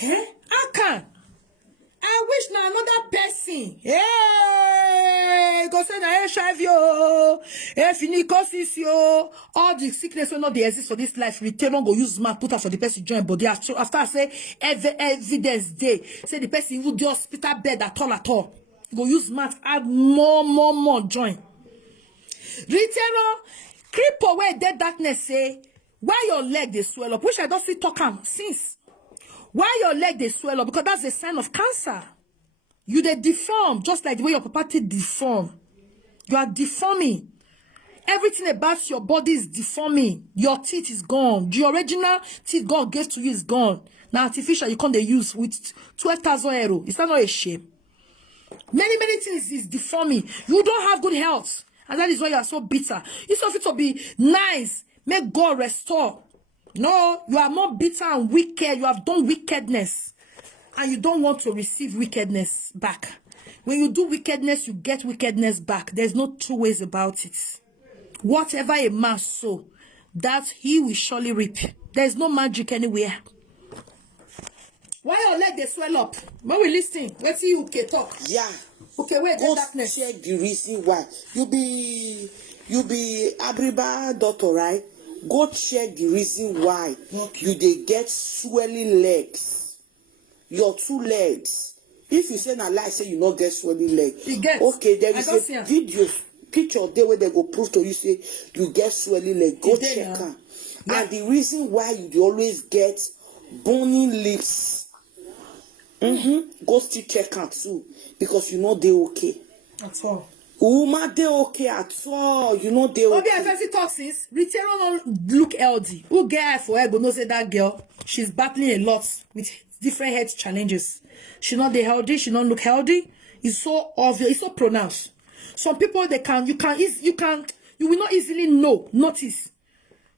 I can. I wish now another person. Hey, go say na HIV yo, finicosis yo, all the sickness will not they exist for this life. Return go use man put out for the person join body. After I say evidence day, say the person will do hospital bed at all. Go use man add more join. Return creep away dead darkness say why your leg they swell up. Which I don't see talk since. Why your leg they swell up? Because that's a sign of cancer. You they deform, just like the way your papa did deform. You are deforming. Everything about your body is deforming. Your teeth is gone. The original teeth God gave to you is gone. Now artificial you can't they use with 12,000 euro. Is that not a shame? Many things is deforming. You don't have good health. And that is why you are so bitter. It's of it to be nice. Make God restore. No, you are more bitter and wicked. You have done wickedness. And you don't want to receive wickedness back. When you do wickedness, you get wickedness back. There's no two ways about it. Whatever a man sow, that he will surely reap. There's no magic anywhere. Why your leg they swell up? When we listen, let's see who can talk. Yeah. Okay, wait, go darkness. Check the reason why. You be Abriba doctor, right? Go check the reason why you they get swelling legs. Your two legs. If you say na lie, say you not get swelling leg. Okay, there is a video picture there where they go prove to you say you get swelling leg. Go check her. Yeah. And the reason why you always get burning lips. Go still check her too. Because you know they okay. That's all. Woman, they okay at all. You know they okay. Okay, fancy toxins. Rita don't look healthy. Who get her for her, but no say that girl. She's battling a lot with different health challenges. She not healthy. She don't look healthy. It's so obvious. It's so pronounced. Some people you will not easily notice.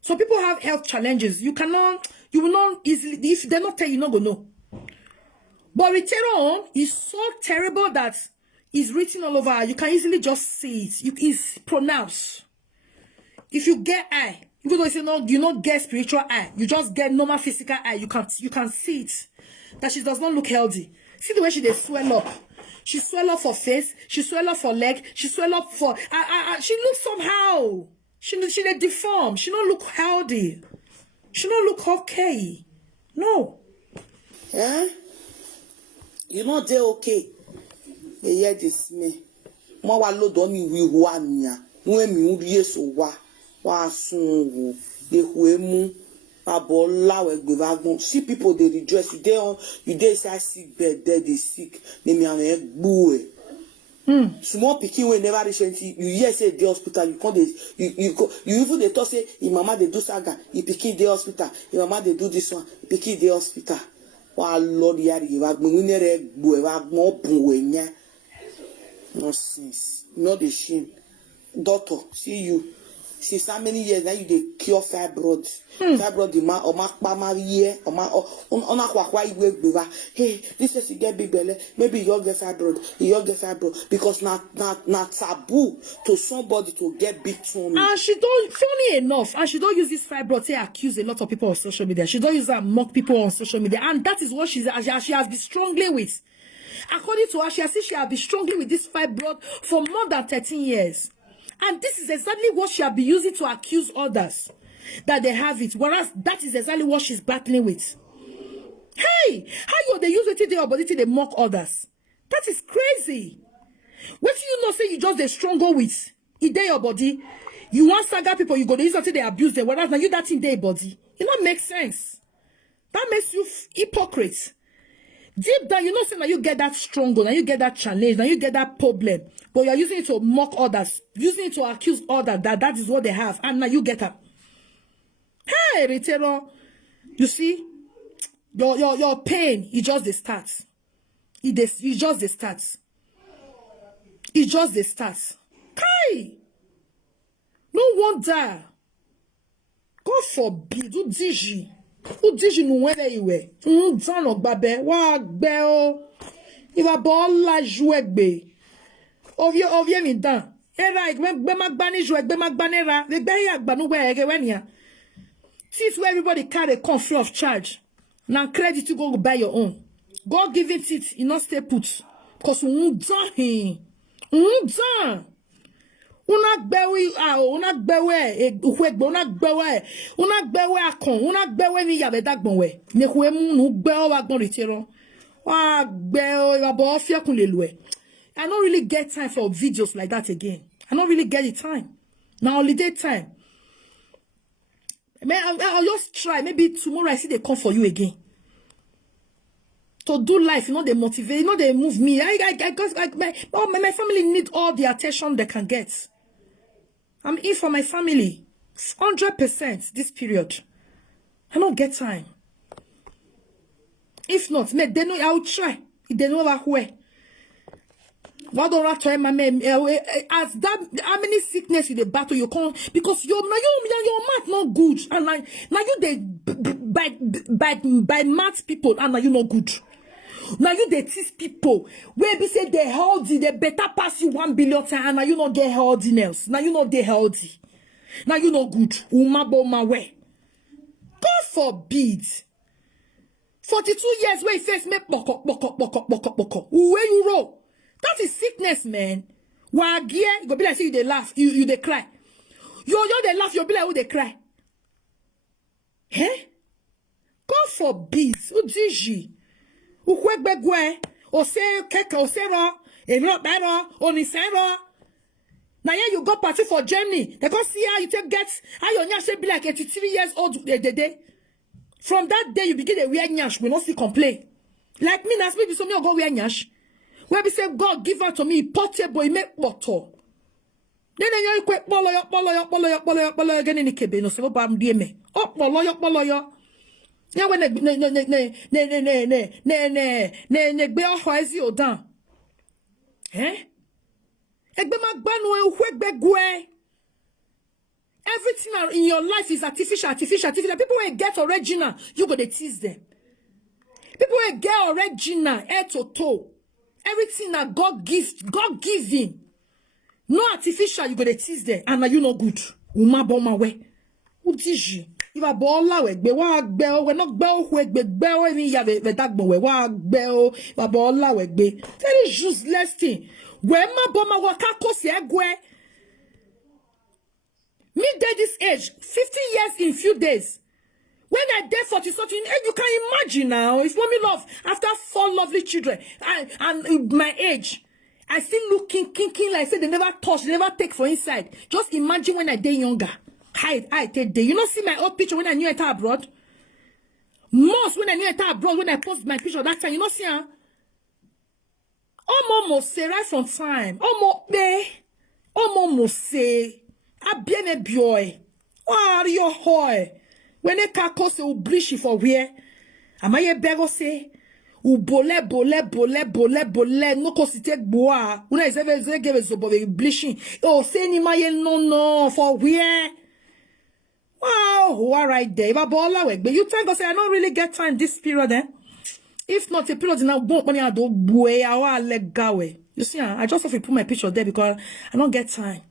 Some people have health challenges. You will not easily. If they not tell you, not gonna know. But Rita is so terrible that. It's written all over. You can easily just see it. It's pronounced. If you get eye, even though you not get spiritual eye, you just get normal physical eye. You can see it. That she does not look healthy. See the way she they swell up. She swell up for face. She swell up for leg. She swell up for. She looks somehow. She they deform. She don't look healthy. She don't look okay. No. Eh? You know they okay. Yeah, this me. More load on me we one. Nwemi uriye so wa sun wo de huemu abola we gbevagbon. See people they rejoice. You dey say sick bed, they sick. They me an egbu. Small pikin wey never reach anything, you hear say the hospital, you come you even they talk say your mama they do saga, your pikin the hospital, your mama they do this one, pikin the hospital. Wa Lord yari gbevagbon we nere egbu evagbon bun we nya. Nonsense. Not the shame. Doctor, see you. Since how many years now you dey cure fibroid? Fibroid the man or marie or on a hey, this is you get big belly. Maybe you get fibroid. Because not taboo to somebody to get big tummy. And she don't, funny enough, and she don't use this fibroid to accuse a lot of people on social media. She don't use that mock people on social media. And that is what she has been struggling with. According to her, she has been struggling with this fibroid for more than 13 years. And this is exactly what she has been using to accuse others that they have it. Whereas that is exactly what she's battling with. Hey, how you they use it in their body to they mock others? That is crazy. What do you know say you just they struggle with? In your body. You want saga people, you go to use until they abuse them. Whereas now you that in their body. It don't make sense. That makes you hypocrite. Deep down, you know, say now you get that struggle, now you get that challenge, now you get that problem, but you are using it to mock others, using it to accuse others that is what they have, and now you get up. Hey, Rita, you see, your pain, it just the starts. It just the starts. It just the starts. Kai, no wonder. God forbid, who digi. Who did you know where you were? Son of Babe, what bell? You were born like Jouegbe. Ovie me down. Era, when Bemagbani Joueg, Bemagbanera, the Bayak Banu where again here. Since where everybody carry a con free of charge. Now credit to go buy your own. God give it, you not stay put. Because we done him. Done. Una gbewe akon, una gbewe ni yabe dagbonwe. Ne kwe mu nu gbewe wagbon ritero. Wa gbewe wa bo ofia kun lelue. I don't really get time for videos like that again. I don't really get the time. Now holiday time. I'll just try. Maybe tomorrow I see they come for you again. To do life, you know, they motivate, you know, they move me. My family need all the attention they can get. I'm in for my family 100% this period. I don't get time. If not, they know I'll try. If they know where. What don't I try my man? As that, how many sickness you the battle you come because your math not good, and now you they by math people, and now you not good. Now you they tease people where we say they healthy, they better pass you 1 billion times, and now you not get healthiness. Now you not they healthy. Now you not good. My way. God forbid. 42 years where you face me boko. Where you roll? That is sickness, man. Wagie, you go be like say you they laugh, you they cry. You they laugh, you be like who they cry. Eh? God forbid. Who did Ukwegwe, or say cake or sero, a lot better, only sero. Now yeah, you go party for Germany. They go see how you take get how your nyash be like 83 years old the day. From that day you begin a wear nyash, we not see complain. Like me, that's maybe some you go wear nyash. Where we say God give her to me portable, he make bottle. Then you quick bolo again in the kebe no so bam me. Oh bolo yo. Yeah, when ne be hoizi odan. Eh? Egbe magbanu e uhwegbe gwe. Everything in your life is artificial. People will get original, you go to tease them. People will get original, head to toe. Everything that God giving. No artificial, you go to tease them. And now you no good. Uma boma we. Who teach you? If a bola we not bell any ya the dagbo we wa bola we very useless thing. Where ma boma wa kakosi egwe. Me dey this age, 50 years in few days. When I did 40 something, you can imagine now. If mommy love after 4 lovely children and my age, I still looking, kinking like say they never touch, they never take for inside. Just imagine when I day younger. I take day. You know, see my old picture when I knew enter abroad. Most when I knew enter abroad, when I post my picture that time, you know, see, almost say right from time. Almost say, I bien me boy. What are you hoy? When they can't cause a bleach for where? Am I a bego say? U bole, no cosite boa. Una is ever give us about bleaching. Oh, say ni my no, for where? Wow, all right there. But you tell God say I don't really get time this period, eh? If not a period now, don't money I do boy, I leg gawe. You see, I just have to put my picture there because I don't get time.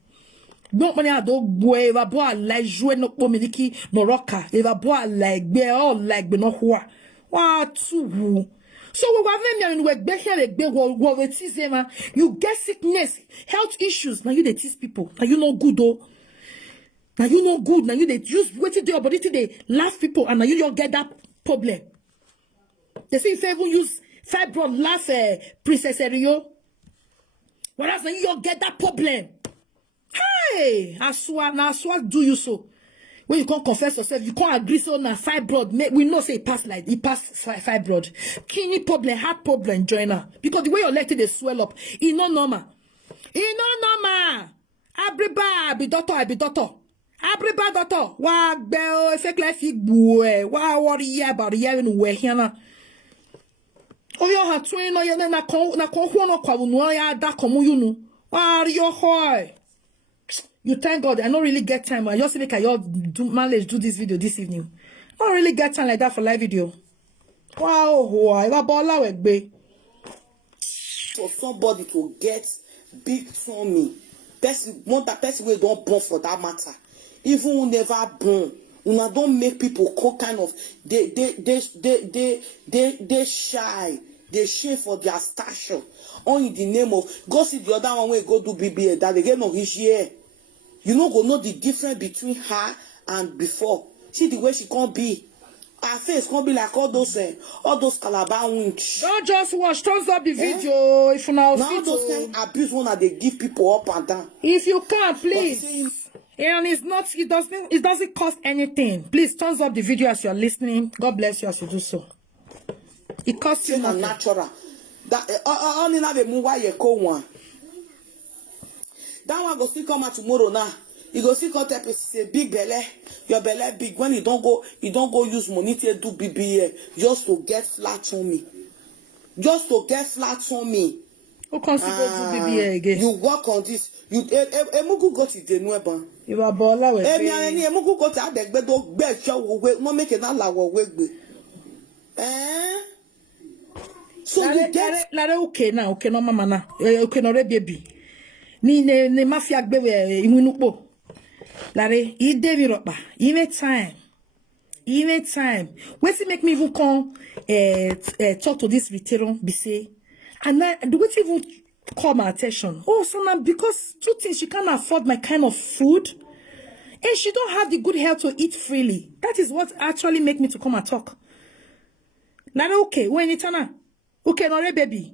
Don't money I do boy, va boa like jouer no community no rocker. Va boa like be all like be no hoa. Wow, too. So we have them in work here, you get sickness, health issues. Now you they tease people. Now you know good though. Now you know good. Now you they use what to do your body they laugh people and now you don't get that problem. They say if you even use fibroid laugh Princess Rio. Whereas now you don't get that problem. Hey, I swear do you so. When you can't confess yourself, you can't agree so na fibroid. We know say it pass like it pass fibroid. Kidney problem, heart problem, joiner. Because the way your leg they swell up, it's not normal. It's not normal. Abriba, be doctor. Abriba doctor. Wa bell effect like fig boy. Wa worry about the year in we here. Oh, you have train no ya na kon no kwa no ya da komu yunu. Wa your hoy. You thank God. I don't really get time. I just make I manage do this video this evening. I don't really get time like that for live video. Wow, I got baller with be. For somebody to get big tummy, person will don't born for that matter. Even who never born, una don't make people kind of they shy. They shame for their stature. On in the name of go see the other one way go do BBA that again no his year. You know go know the difference between her and before. See the way she can't be. Her face can't be like all those Calabar winch. Don't just watch. Thumbs up the video if you now Now those kind of abuse one that they give people up and down. If you can, please. And it doesn't cost anything. Please thumbs up the video as you're listening. God bless you as you do so. It costs you nothing. Natural. That only now the move why you call one. That one go still come out tomorrow now. You go see come tell people say big belly, your belly big. When you don't go use money to do BBA just to get flat on me. Just to get flat on me. Who consider do BBA again? You work on this. You emugu got it the nueba. You are baller with me. Emugu got at the bed of bed show no make it not like what we. So you get okay now, okay no mama na. Okay no baby. Ni ne mafia gbebe imunupo. Lare, he David Ropa. He made time. Wait to make me even come talk to this veteran, be say. And the way to even call my attention. Oh, so now because two things, she can't afford my kind of food. And she don't have the good health to eat freely. That is what actually make me to come and talk. Lare, okay, when it's na. Okay, no baby.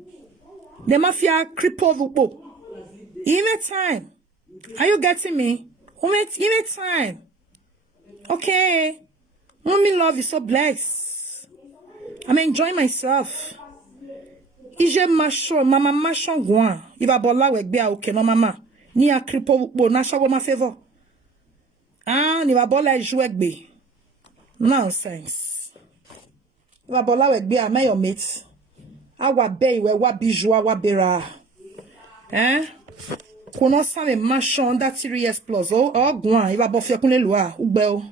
The mafia cripple vupo. He made time. Are you getting me? He made time. Okay. Mommy love is so blessed. I'm enjoying myself. Ije macho, mama macho gwan. Iba bola we be okay no mama. Ni a kripo bo na shawo ma favor. Ah, ni ba bola jouer gbe. Nonsense. Iba bola we be am your mate. Awa be we wa bijou awa bera. Kono sa me macho under 3 years plus. Oh, gwan. Iba bo fi kunle lua. Ugbe o.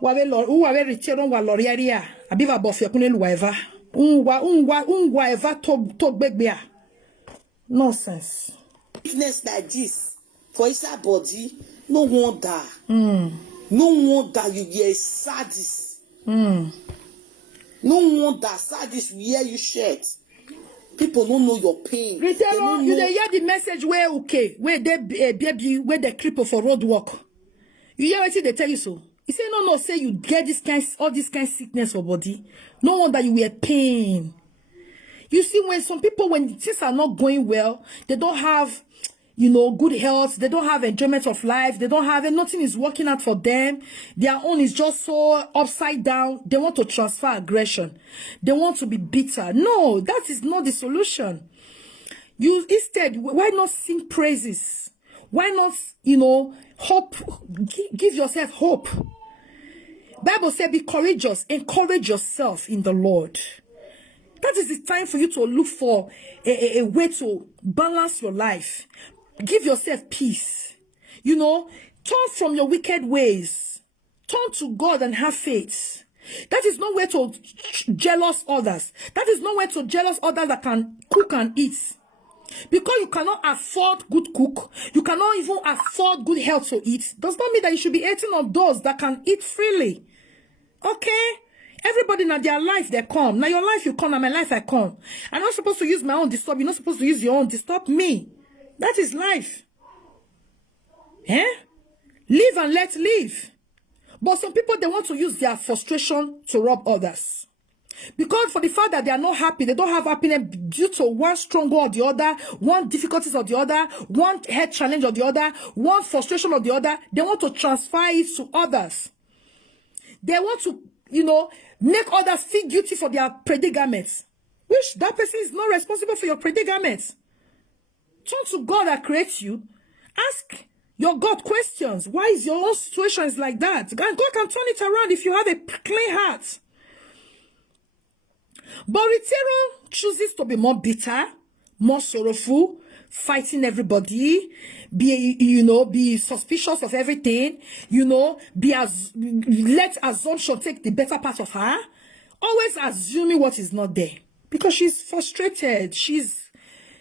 Wa we retire wa lori area. Abi va bo fi kunle lua eva. Ungwa eva to gbegbe. Nonsense. Weakness like this for inside body, no wonder. No wonder you get sadist. No wonder sadist wear you shirt. People don't know your pain. Rita, you hear the message where okay, where they baby, where they cripple for road work. You hear what they tell you so? He say no, say you get all this kind of sickness for body. No wonder you were pain. You see, when some people, when things are not going well, they don't have, you know, good health, they don't have enjoyment of life, they don't have, nothing is working out for them, their own is just so upside down, they want to transfer aggression, they want to be bitter. No, that is not the solution. You instead, why not sing praises? Why not, you know, hope, give yourself hope. Bible says, be courageous, encourage yourself in the Lord. That is the time for you to look for a way to balance your life. Give yourself peace. You know, turn from your wicked ways. Turn to God and have faith. That is not way to jealous others. That is not way to jealous others that can cook and eat. Because you cannot afford good cook, you cannot even afford good health to eat, does not mean that you should be eating of those that can eat freely. Okay? Everybody now their life they come. Now your life you come, and my life I come. I'm not supposed to use my own disturb. You're not supposed to use your own disturb me. That is life. Eh? Live and let live. But some people, they want to use their frustration to rob others. Because for the fact that they are not happy, they don't have happiness due to one struggle or the other, one difficulties or the other, one head challenge or the other, one frustration or the other, they want to transfer it to others. They want to, you know, make others feel guilty for their predicaments, which that person is not responsible for your predicaments. Turn to God that creates you. Ask your God questions. Why is your own situation is like that? God can turn it around if you have a clean heart. But Rita chooses to be more bitter, more sorrowful, fighting everybody, be suspicious of everything, let assumption take the better part of her, always assuming what is not there. Because she's frustrated, she's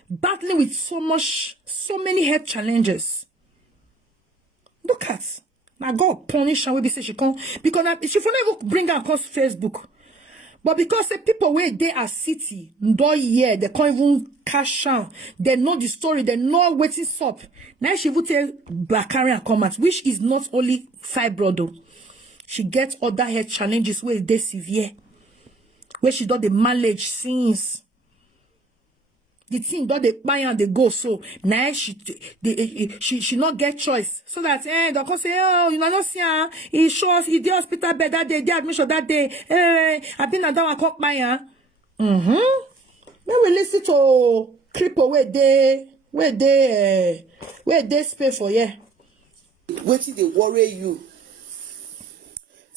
battling with so many health challenges. Look at, now God punish her, we say she can't, because she will never bring her across Facebook. But because the people where they are city, they can't even cash out. They know the story, they know what's up. Now she will tell Bakari and comments, which is not only fibroid. She gets other health challenges where they severe. Where she does the manage since. The thing that they buy and they go, so now she not get choice. So that they can say, oh, you know not see he show us he did hospital bed that day, they admission that day. I've been and down I can't buy Then we listen to cripple where they spay for What did they worry you?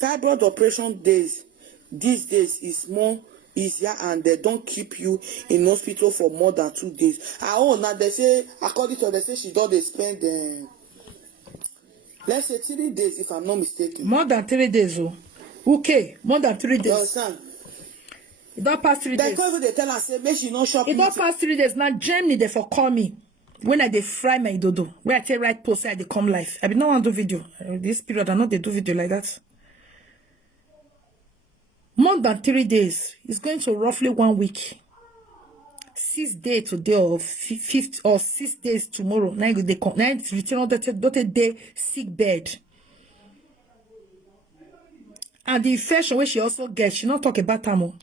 Fibroid operation these days is more easier, and they don't keep you in hospital for more than 2 days. Now they say, according to they say she don't spend let's say 3 days if I'm not mistaken. More than 3 days, oh. Okay, more than 3 days. You understand? It don't pass 3 days. They tell her say make she not shop. It don't pass 3 days. Now Germany they for call me when I they fry my dodo. Where I tell right post I they come live. I be no one do video. This period I know they do video like that. More than 3 days. It's going to roughly 1 week. 6 days today or 5th or 6 days tomorrow. Now they come. Now it's return on the day sick bed. And the infection where she also gets, she not talk about tamo.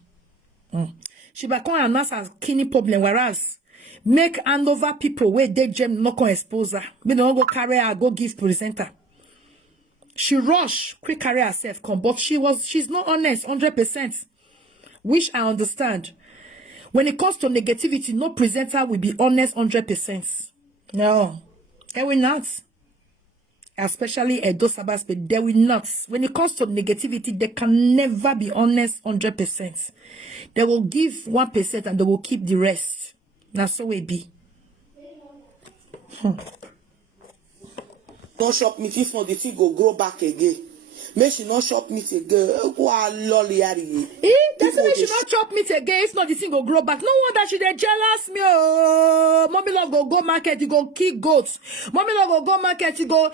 She back on announce as kidney problem, whereas make handover people where they gem not con expose her. Me don't go carry her, go give presenter. She rush, quick carry herself come, but she's not honest 100%, which I understand. When it comes to negativity, no presenter will be honest 100%. No, they will not. Especially at those sabbaths, but they will not. When it comes to negativity, they can never be honest 100%. They will give 1% and they will keep the rest. That's so it be. No shop meat if not the thing go grow back again. Make she not shop meat again. That's why she not chop meat again. It's not the thing go grow back. No wonder she they jealous me. Oh, mommy love go market, you go kill goats. Mommy love go market, you go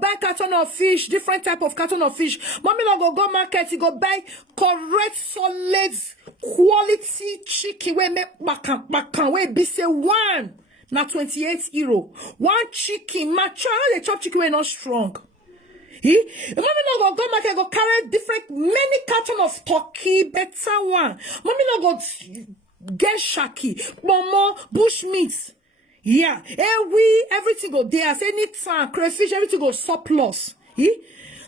buy carton of fish, different type of carton of fish. Mommy love go market, you go buy correct, solid, quality chicken. We make bakan we be say one. Now 28 euro. One chicken, mature, they chop chicken we not strong. Mommy no go market, go carry many carton of turkey, better one. Mommy no go get shaki, momo, bush meat. Yeah, everything go there. Say anytime, crayfish, everything go surplus. Eh?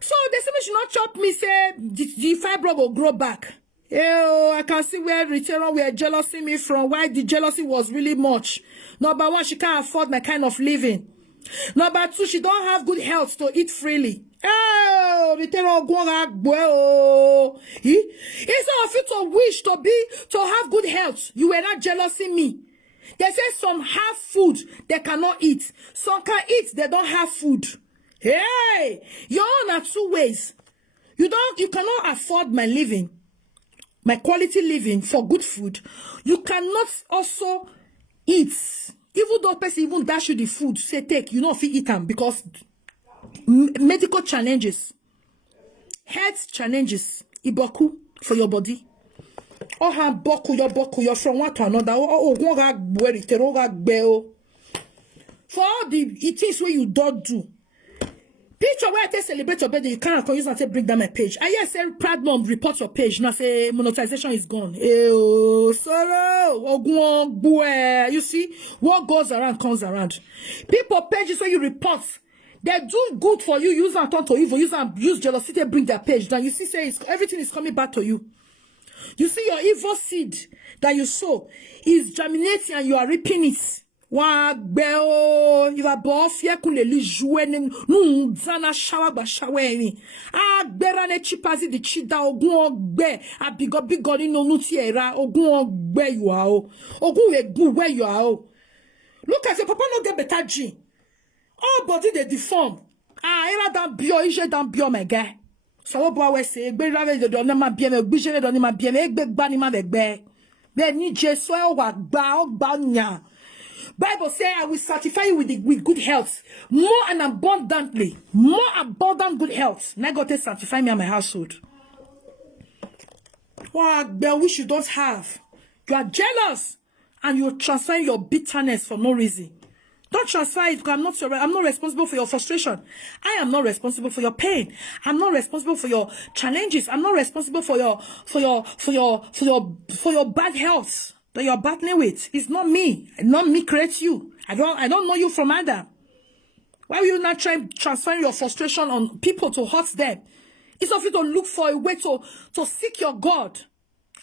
So they say we should not chop me, say the fibro will grow back. Oh, I can see where Rita were jealousy me from, why the jealousy was really much. Number one, she can't afford my kind of living. Number two, she don't have good health to eat freely. Oh, Rita instead of you to wish to have good health, you were not jealousy me. They say some have food they cannot eat. Some can eat, they don't have food. Hey, you're on two ways. You cannot afford my living, my quality living for good food. You cannot also eat. Even though person even dash you the food, say take, you know if you eat them because medical challenges, health challenges, iboku for your body. Oh, you're from one to another. For all the things where you don't do. Picture where I celebrate your birthday, you can't use and say bring down my page. I say proud mom report your page. Now say monetization is gone. Sorrow. You see, what goes around comes around. People pages where you report, they do good for you. Use and turn to evil. Use jealousy to bring their page down. You see, say everything is coming back to you. You see your evil seed that you sow is germinating and you are reaping it. You are both here kunle jouer nu zana shawa ba shawe ni. Agbera ne chipazi di chida ogun ogbe abigo ni no nuti era ogun ogbe you are ogun egun where you are. Look at your papa no get better gene. All body they deform. Era dan bio ije dan bio my guy. So what boy say egbe rave de don ma bien me gbije don ma bien me egbe gba ni ma begbe. Be ni Jesu e wa gba nya. Bible say I will certify you with good health, more and abundantly, more abundant good health. Now God to certify me and my household. What well, which you don't have. You are jealous and you're transferring your bitterness for no reason. Don't transfer it because I'm not responsible for your frustration. I am not responsible for your pain. I'm not responsible for your challenges. I'm not responsible for your bad health that you're battling with. It's not me. Not me create you. I don't know you from Adam. Why will you not try transferring your frustration on people to hurt them? It's of you to look for a way to seek your God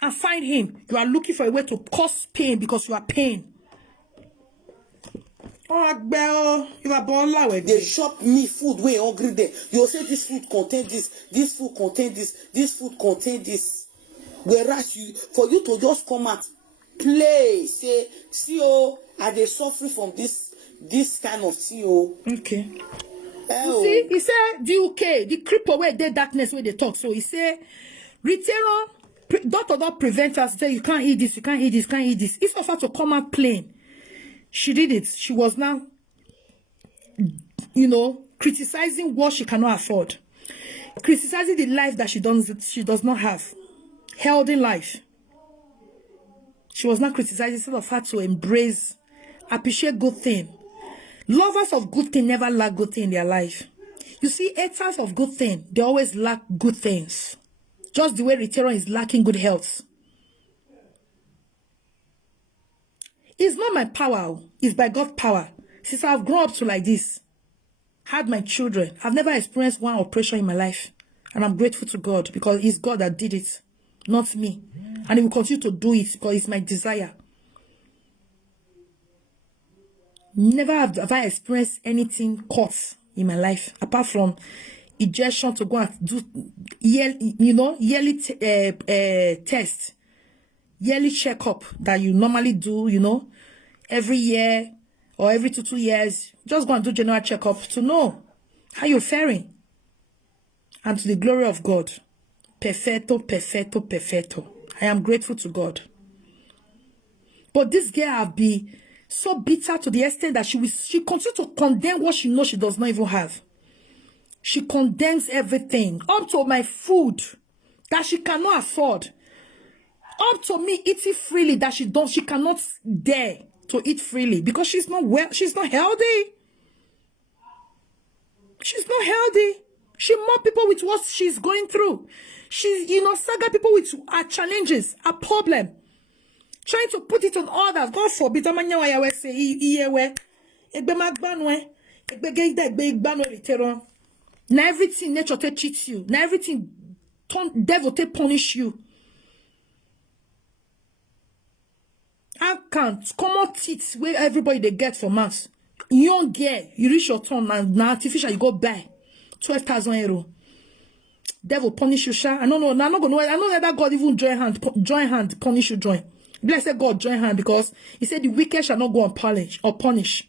and find him. You are looking for a way to cause pain because you are pain. Oh, you are born like they shop me food way hungry there. You say this food contain this food contain this food contain this. Whereas for you to just come out, play, say, see, oh, are they suffering from this kind of thing? Oh, okay. You see, he said the UK, the cripple where they darkness where they talk. So he said, Rita, doctor don't prevent us. Say you can't eat this, you can't eat this, can't eat this. It's offered to come out plain. She did it. She was now, criticizing what she cannot afford, criticizing the life that she does not have, healthy life. She was not criticizing instead of her to embrace, appreciate good thing. Lovers of good thing never lack good thing in their life. You see, haters of good thing, they always lack good things. Just the way Rita is lacking good health. It's not my power, it's by God's power. Since I've grown up to like this, had my children, I've never experienced one operation in my life. And I'm grateful to God because it's God that did it, not me. And he will continue to do it because it's my desire. Never have I experienced anything caught in my life, apart from injection to go and do yearly test. Yearly checkup that you normally do, every year or every 2 years. Just go and do general checkup to know how you're faring. And to the glory of God. Perfecto, perfecto, perfecto. I am grateful to God. But this girl have been so bitter to the extent that she continues to condemn what she knows she does not even have. She condemns everything. Up to my food that she cannot afford. Up to me eating freely that she cannot dare to eat freely because she's not healthy. She's not healthy. She mock people with what she's going through. She's, saga people with her challenges, her problem. Trying to put it on others. God forbid. Amanya wa yawe say iyewe. Egbe magbanwe. Egbe geida egbe igbanwe reteron. Now everything nature te cheat you. Now everything devil te punish you. I can't common teeth where everybody they get for months. Young girl, you reach your turn and now artificial you go buy 12,000 euro. Devil punish you, sha. I don't know. I'm not gonna know. I know that God even join hand, punish you, join. Blessed God join hand because he said the wicked shall not go punish.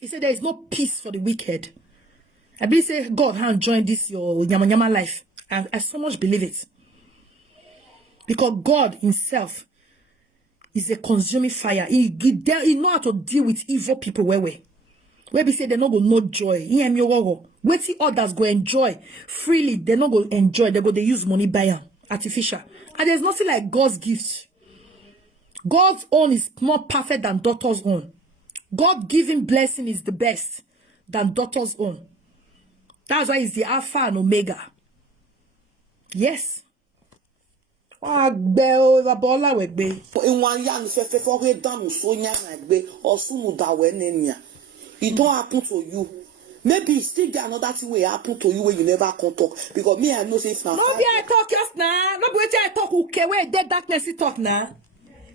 He said there is no peace for the wicked. I believe say God hand join this your yama life. And I so much believe it. Because God himself is a consuming fire. He know how to deal with evil people where we say they not go no joy. Wait till others go enjoy freely. They not go enjoy. They use money buy them. Artificial. And there's nothing like God's gifts. God's own is more perfect than daughter's own. God-given blessing is the best than daughter's own. That's why it's the Alpha and Omega. Yes. You don't happen to you. Maybe still get another thing will happen to you where you never can talk. Because me, I know say from no be I talk just now. No be I talk okay where dead darkness he talk now.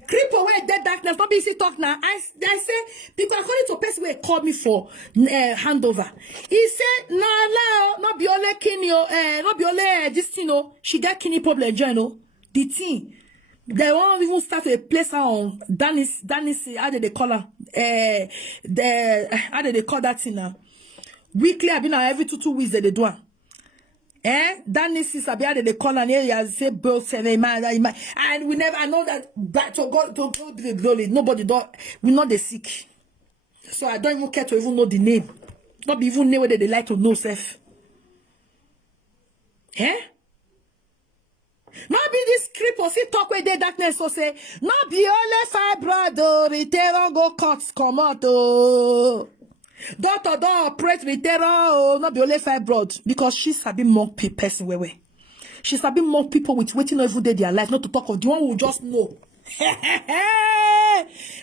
Creep away dead darkness. No be he talk now. I say because according to person where called me for handover. He said no be only kidney no be only this thing she got kidney problem you know. The thing. They won't even start to place her on Danis, how did they call her? How did they call that thing now? Weekly, I've been every 2 weeks that they do. Danis is how did they call her? Yeah, say both and we never, I know that to God be the glory. Nobody we not the sick. So I don't even care to even know the name. Not be even know whether they like to know self. Not be this cripple, see talk with the darkness, so say, not be only fibroid, return go cuts, come out, Doctor, don't operate return, not be only fibroid, because she's a bit more person, where. She's a bit more people with waiting every day their life, not to talk of the one who just know.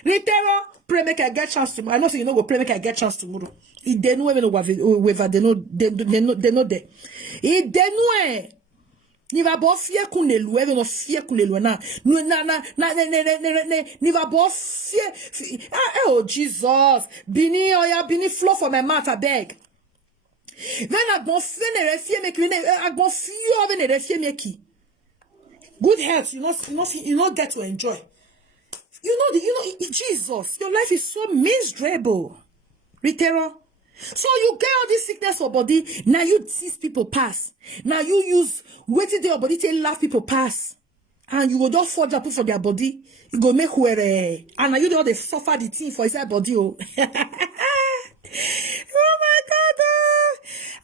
Return, pray make I get chance tomorrow. I know so you know go pray make I get chance tomorrow. If they know whether they know there. If they know ni va bo fier qu'on les loue, no fier qu'on les loue na ni va bo fier. Oh Jesus, bini flow for my mouth, I beg. Then I bon fier ne refie me ki, I bon fier ne refie me ki. Good health, you not get to enjoy. Jesus, your life is so miserable. Retero. So you get all this sickness for body. Now you see people pass. Now you use waiting your body to laugh people pass. And you go just forge up for their body. You go make where and now you know they suffer the thing for inside body. Oh, oh my God.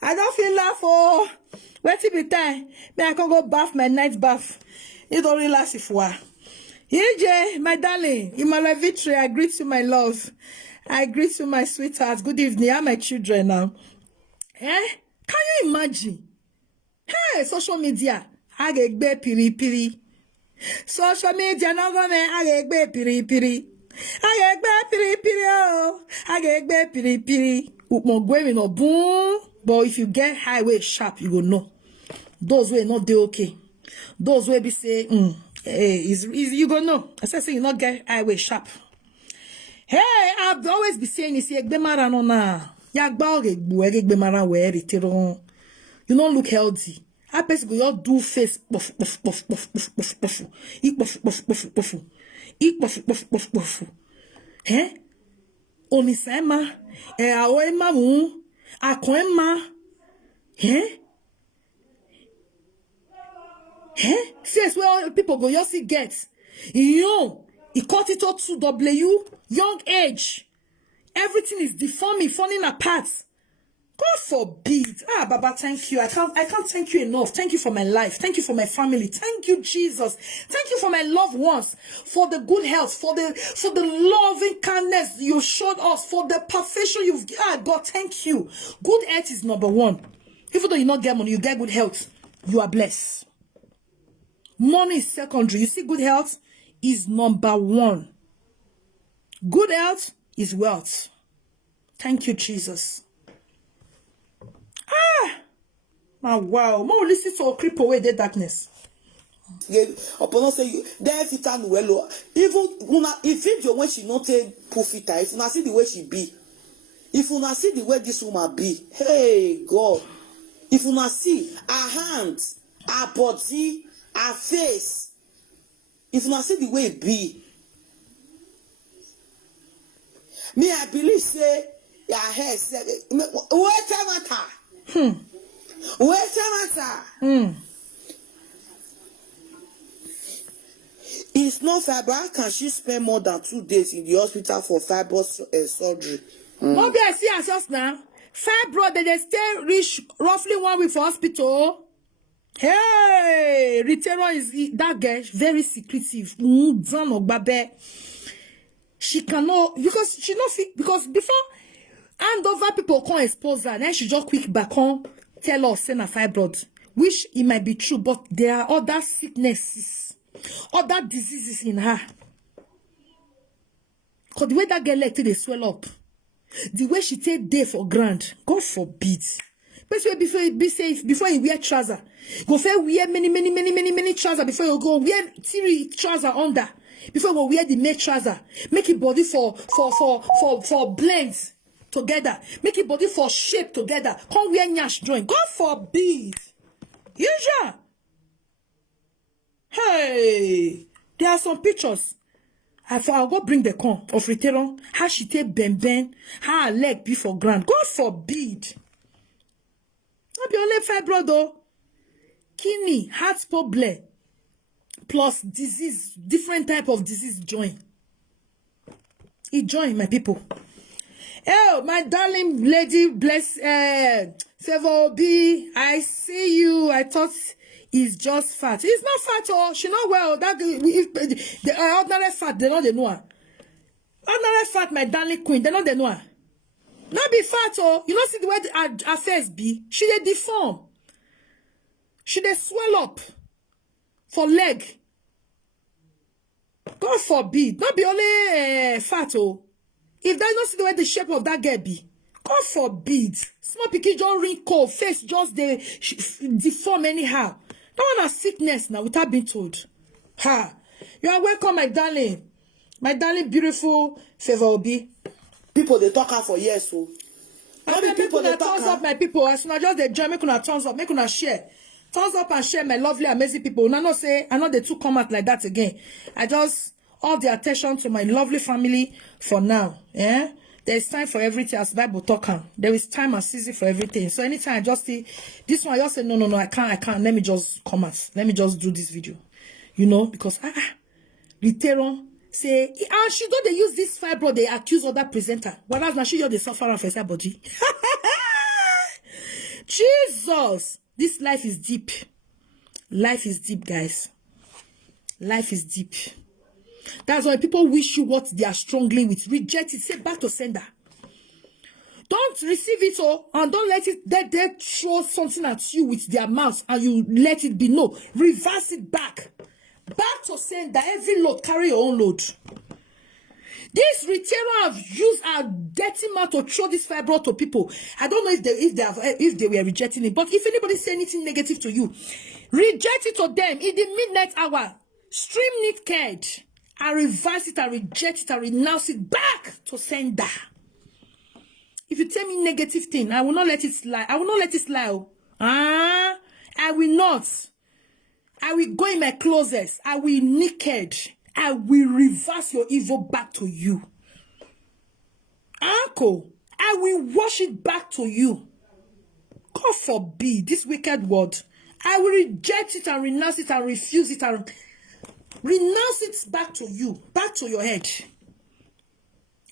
I don't feel laugh for wait till be time. May I can go bath my night bath. You don't relax if what. EJ, my darling, in my victory, I greet you, my love. I greet you, my sweetheart. Good evening. I'm my children now. Can you imagine? Hey, social media. I get piri. Social media no go me. I get piri. I get piri. Oh, I get piri. Upmo going no boom. But if you get highway sharp, you go know. Those way not they okay. Those way be say, is you go know. I say you not get highway sharp. Hey, I've always been saying this. You don't look healthy. I person go your do face puff. Onisema, aoema mu, akoema. See, where people go, you see get. He cut it up to W, young age. Everything is deforming, falling apart. God forbid. Baba, thank you. I can't thank you enough. Thank you for my life. Thank you for my family. Thank you, Jesus. Thank you for my loved ones, for the good health, for the loving kindness you showed us, for the perfection you've God, thank you. Good health is number one. Even though you not get money, you get good health. You are blessed. Money is secondary. You see good health is number one. Good health is wealth. Thank you, Jesus. Wow. More listen to creep away the darkness. Upon say you there fit and well. Even if you when she not take profit, if you see the way she be, if you see the way this woman be, hey God, if you see her hands, her body, her face, if you see the way it be, me I believe say your hair say wait a matter. Wait a matter. It's not fibroid. How can she spend more than 2 days in the hospital for fibroid surgery? No be I see herself now. Fibroid, they stay reach roughly 1 week for hospital. Hey, Rita is that girl very secretive. She cannot because she not fit because before hand over people can't expose her. Then she just quick back on tell us say na fibroid, which it might be true, but there are other sicknesses, other diseases in her. Because the way that girl like they swell up, the way she take day for grand, God forbid. But before you wear trouser, go for wear many trouser before you go wear 3 trouser under. Before you go wear the main trouser, make it body for blends together, make it body for shape together. Come wear nyash joint. God forbid. Usual. Hey, there are some pictures. I'll go bring the con of Rita, how she take bend, how her leg be for ground. God forbid. Not be only fibroid though. Kidney, heart problem, plus disease, different type of disease join. It join, my people. Oh, my darling lady, bless Favor B. I see you. I thought it's just fat. It's not fat, oh. She not well. That if the ordinary fat, they know they know her. Ordinary fat, my darling queen, they know they know her. Not be fat, oh. You know see the way her face be. She dey deform. She dey swell up for leg. God forbid. Not be only fat, oh. If they don't see the way the shape of that girl be, God forbid. Small pikin just wrinkle, face just deform anyhow. That one has sickness now without being told. Ha! You are welcome, my darling. My darling, beautiful Favor Obi. People they talk her for years, so. People that thumbs up, my people. As soon as just the join, make una thumbs up, make una share. Thumbs up and share, my lovely, amazing people. Now, not say I know they two come out like that again. I just all the attention to my lovely family for now. Yeah, there is time for everything as Bible talk. There is time and season for everything. So anytime I just see this one, I just say no, I can't. Let me just come out. Let me just do this video. You know, because Rita say and she don't they use this fibroid, they accuse other presenter. Well, that's not she the suffer of her body. Jesus, this life is deep. Life is deep, guys. Life is deep. That's why people wish you what they are struggling with. Reject it. Say back to sender. Don't receive it all and don't let it they throw something at you with their mouth and you let it be. No, reverse it back. Back to sender. Every load carry your own load. This retailer have used our dirty mouth to throw this fibroid to people. I don't know if they were rejecting it, but if anybody say anything negative to you, reject it to them in the midnight hour. Stream naked and reverse it and reject it and renounce it back to sender. If you tell me negative thing, I will not let it slide. I will not let it slide. I will not. I will go in my closet. I will naked. I will reverse your evil back to you. Uncle, I will wash it back to you. God forbid this wicked word. I will reject it and renounce it and refuse it and renounce it back to you, back to your head.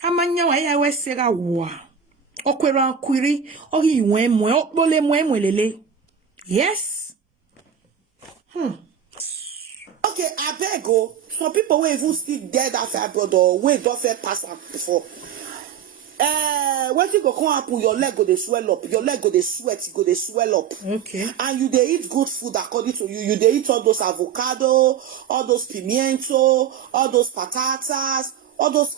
Amanya wa ya we sera wa. Okwera kwiri, ogi wenwe, okbole mwenwelele. Yes. Okay, I beg go. Some people will even still dead after fibroid or wait don't fair pass up before. What you go come happen? Your leg go dey swell up. Your leg go dey sweat. Go dey swell up. Okay. And you dey eat good food according to you. You dey eat all those avocado, all those pimiento, all those patatas, all those.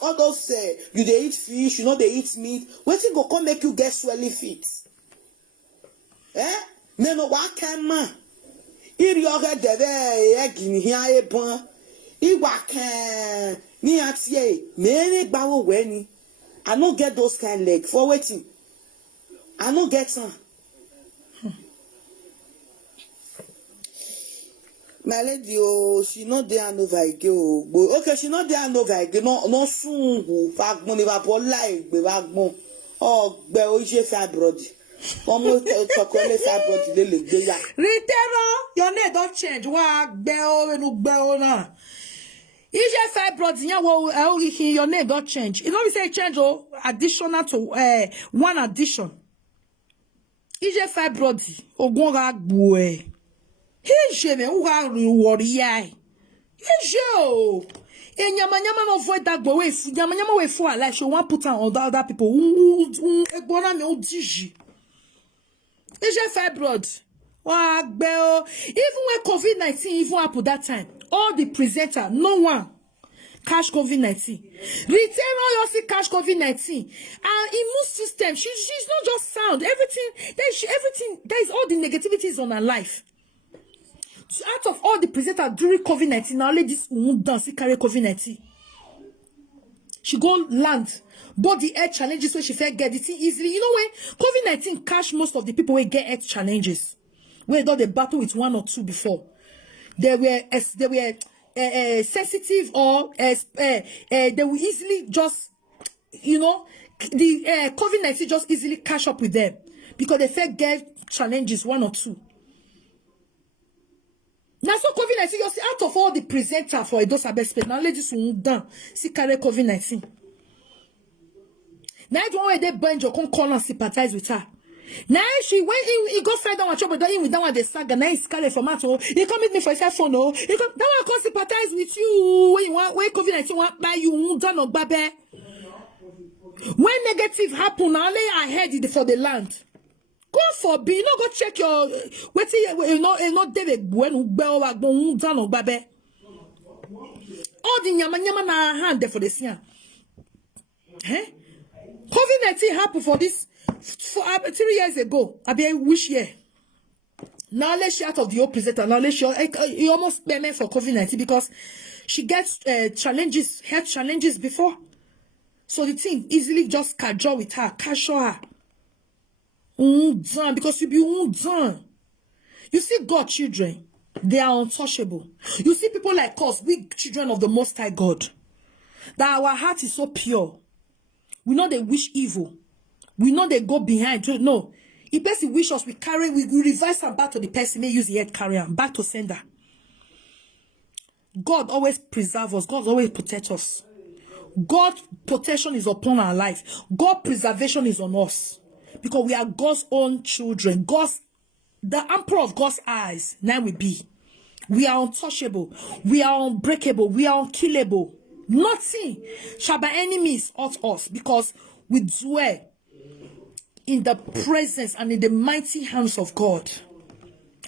You dey eat fish. You know they eat meat. What you go come make you get swelly feet? Me no wa kema. Iri oge debe egini hia ebon. Iwa ken ni atie me gbawo weni. I no get those kind leg for waiting. I no get some. My lady, oh, she not there no again. Okay, she not there no again. No soon. Fagbon ni babo like be fagbon. Oh, be oje fibroid. Almost chocolate fibroid le gbe ya. Ritero, your name don't change. Wa gbe o enu gbe o na. Ije fibroid yan wo your name don't change. It don't say change o additional to one addition. Ije fibroid ogun ga gbo e. Ije me u ga worry ai. Ije o. Nyama no avoid that gbo we fu nyama we fu ala she wan put on other people. Egbona me o diji. Ije fibroid. Wa gbe o. Even when COVID-19 even happened that time. All the presenter, no one catch COVID-19. Rita you see catch COVID-19. Our immune system, she's not just sound. Everything, there is all the negativities on her life. So out of all the presenters during COVID-19, now let this woman dance carry COVID-19. She go land. Body health challenges where she felt get it easily. You know when COVID-19 catch most of the people who get health challenges. Where they got the battle with one or two before. They were sensitive or they will easily just, you know, the COVID-19 just easily catch up with them because they felt get challenges one or two. Now so COVID-19 you see out of all the presenter for those abespe now ladies will done see carry COVID-19. Now the one where they bind your call and sympathize with her. Now she went in, he go find down a trouble, but with that one the saga. Now he's carry from out. He come meet me for his phone. Oh, he come that one come sympathize with you when you want when COVID-19 want buy you done or babe. When negative happen, now lay ahead for the land. Go for be, you know, go check your wait till you know David when go done or babe. All the nyama na hand there for the scene. COVID-19 happened for this. For 3 years ago, I wish year. Now let's out of the opposite. Now let's you almost meant for COVID-19 because she gets challenges, health challenges before. So the thing easily just casual with her, casual her. Because you be done. You see God children, they are untouchable. You see people like us, we children of the Most High God, that our heart is so pure. We know they wish evil. We know they go behind. No. If person wish us, we reverse them back to the person, may use the head carrier, back to sender. God always preserve us. God always protect us. God's protection is upon our life. God's preservation is on us. Because we are God's own children. The emperor of God's eyes. Now we be. We are untouchable. We are unbreakable. We are unkillable. Nothing shall by enemies hurt us. Because we dwell in the presence and in the mighty hands of God.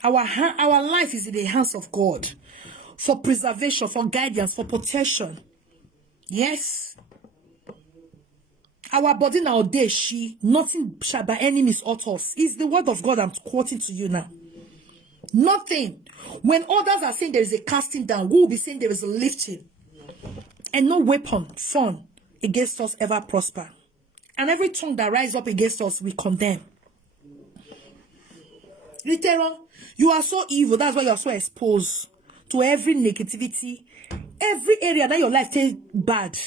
Our life is in the hands of God. For preservation, for guidance, for protection. Yes. Our body nowadays, nothing shall by enemies hurt us. It's the word of God I'm quoting to you now. Nothing. When others are saying there is a casting down, we will be saying there is a lifting. And no weapon formed against us ever prosper. And every tongue that rises up against us, we condemn. Literal, you are so evil. That's why you are so exposed to every negativity. Every area that your life takes bad.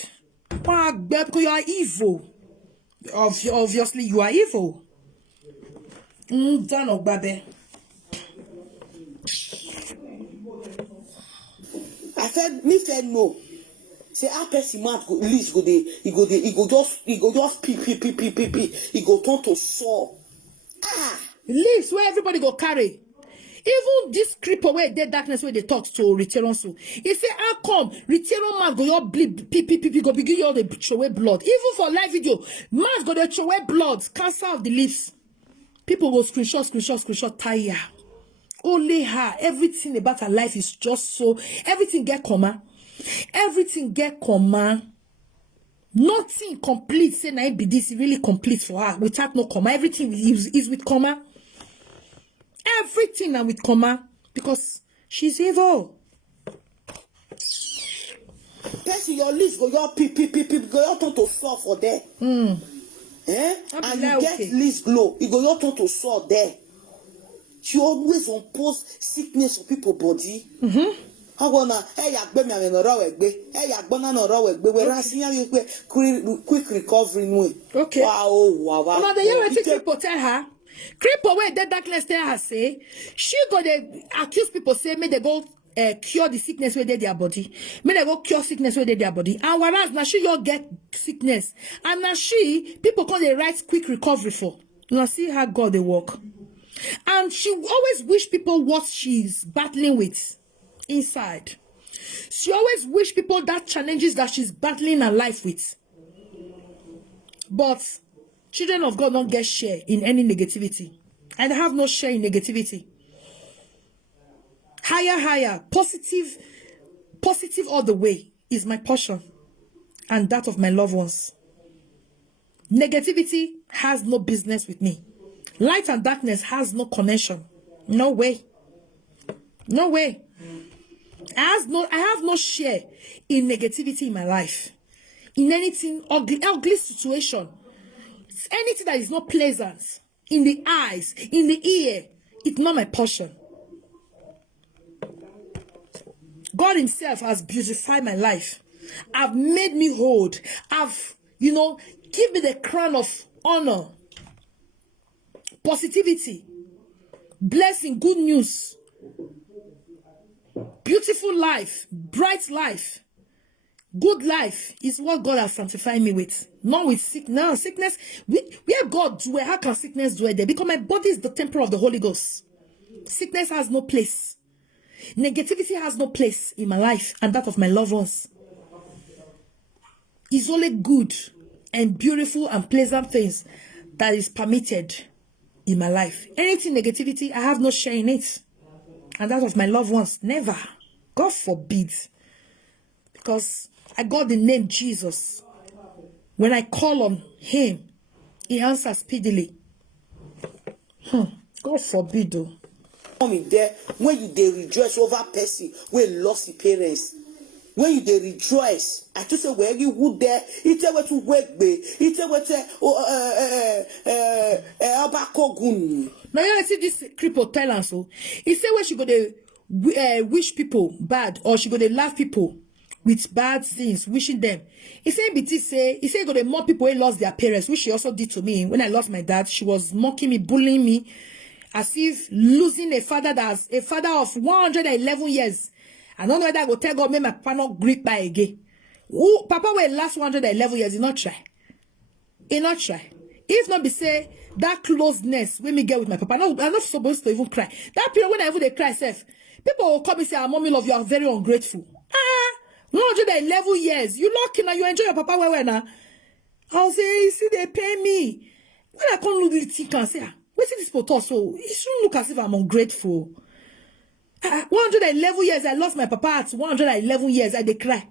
Because you are evil. Obviously, you are evil. I said, me said no. Say a person man go list go dey, he go just pee. He go turn to saw. Leaves where everybody go carry. Even this creeper where dead darkness where they talk to Riteron so. He say, how come Riteron man go your bleed pee go begin your the throw away blood. Even for live video, man go they throw away blood, cancer of the leaves. People go screenshot, tire. Only her, everything about her life is just so, everything get comma. Everything get comma. Nothing complete. Say na be this really complete for her without no comma. Everything is with comma. Everything and with comma because she's evil. Person your list go your pip go your turn to saw for there. And you get list glow, you go your turn to saw there. She always on post sickness for people body. How gonna hey yagbe me am no raw egbe. Hey yagbona no raw egbe. We ran see you quick recovery way. Okay. Wow. Now the year people tell her. Creeper where dead darkness tell her say she go they accuse people say may they go cure the sickness where they their body. May they go cure sickness where they their body. And whereas now she you get sickness. And now people call they write quick recovery for. Now see how God they work. And she always wish people what she's battling with inside. She always wish people that challenges that she's battling her life with. But children of God don't get share in any negativity. And have no share in negativity. Higher, positive all the way is my portion. And that of my loved ones. Negativity has no business with me. Light and darkness has no connection. No way. No way. I have no share in negativity in my life. In anything ugly situation. Anything that is not pleasant. In the eyes, in the ear. It's not my portion. God himself has beautified my life. I've made me whole. I've, give me the crown of honor. Positivity. Blessing, good news. Beautiful life. Bright life. Good life is what God has sanctified me with. Not with sickness. No, sickness. Where God dwell, how can sickness dwell there? Because my body is the temple of the Holy Ghost. Sickness has no place. Negativity has no place in my life and that of my loved ones. It's only good and beautiful and pleasant things that is permitted in my life. Anything negativity, I have no share in it. And that of my loved ones, never. God forbid. Because I got the name Jesus. When I call on him, he answers speedily. God forbid though. There when you they rejoice over person when lost his parents. When you they rejoice, I just say where you would there, it's a way to work be, it's a way to Now you see this cripple tell us so. He say where she go to wish people bad or she go to laugh people with bad things, wishing them. He say he go to mock people who lost their parents, which she also did to me when I lost my dad. She was mocking me, bullying me. As if losing a father that's a father of 111 years. I don't know whether I go tell God, make my papa not grip by again. Who, Papa will last 111 years, he not try. He not try. If not be say, that closeness when me get with my papa, I'm not supposed to even cry. That period when I even they cry self, people will come and say, ah, mommy love, you are very ungrateful. 111 years. You lucky now, you enjoy your papa well now. I'll say, you see, they pay me. When I come look at the thing and say, wait till this photo, so it shouldn't look as if I'm ungrateful. 111 years, I lost my papa at 111 years, I they cry.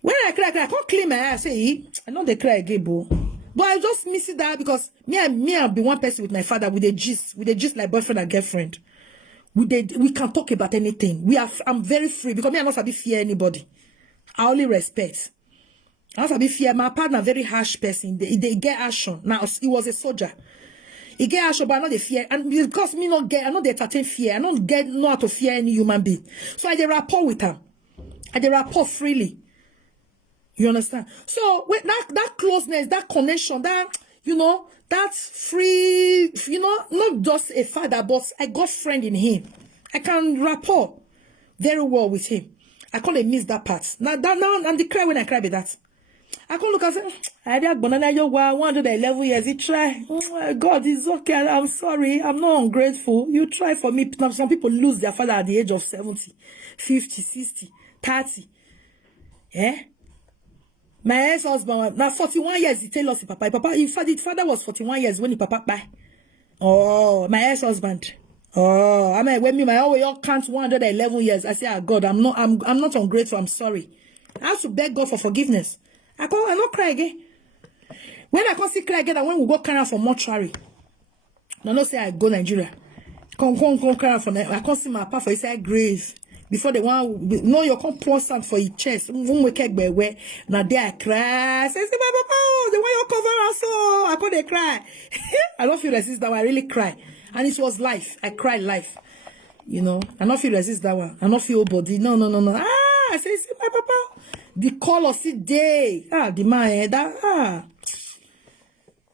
When I cry, I can't clean my eye, I say, I know they cry again, bro. But I just miss it that because I'll be one person with my father with a gist like boyfriend and girlfriend. We can talk about anything. I'm very free because I'm not sabi fear anybody. I only respect. I also be fear my partner, very harsh person. They get action. Now he was a soldier. He get action, but I know the fear. And because me not get, I know they entertain fear. I don't know how to fear any human being. So I dey rapport with them. I dey rapport freely. You understand? So with that closeness, that connection, that that's free, not just a father, but I got friend in him. I can rapport very well with him. I can't miss that part. Now and the cry when I cry with that. I can look and say, I did banana yo 111 years. He try. Oh, God, it's okay. I'm sorry. I'm not ungrateful. You try for me. Now, some people lose their father at the age of 70, 50, 60, 30. Eh? My ex-husband, now 41 years, he tell us the papa. Papa, in fact, his father was 41 years when the papa died. Oh, my ex-husband. Oh, I mean, when me, my always count 111 years. I say, ah, God, I'm not ungrateful. I'm sorry. I have to beg God for forgiveness. I not cry again. When I can't see cry again, when we go carry for mortuary. No, no say I go Nigeria. Come carry for I can't see my papa for his grave. Before the one, no, you can't pour sand for his chest. When we can't be where now there I cry. Say, my papa, the way you cover us, so I can't cry. I don't feel resist that one. I really cry, and it was life. I cried life. You know, I don't feel resist that one. I don't feel body. No. I say, my papa. The call of the day. The man that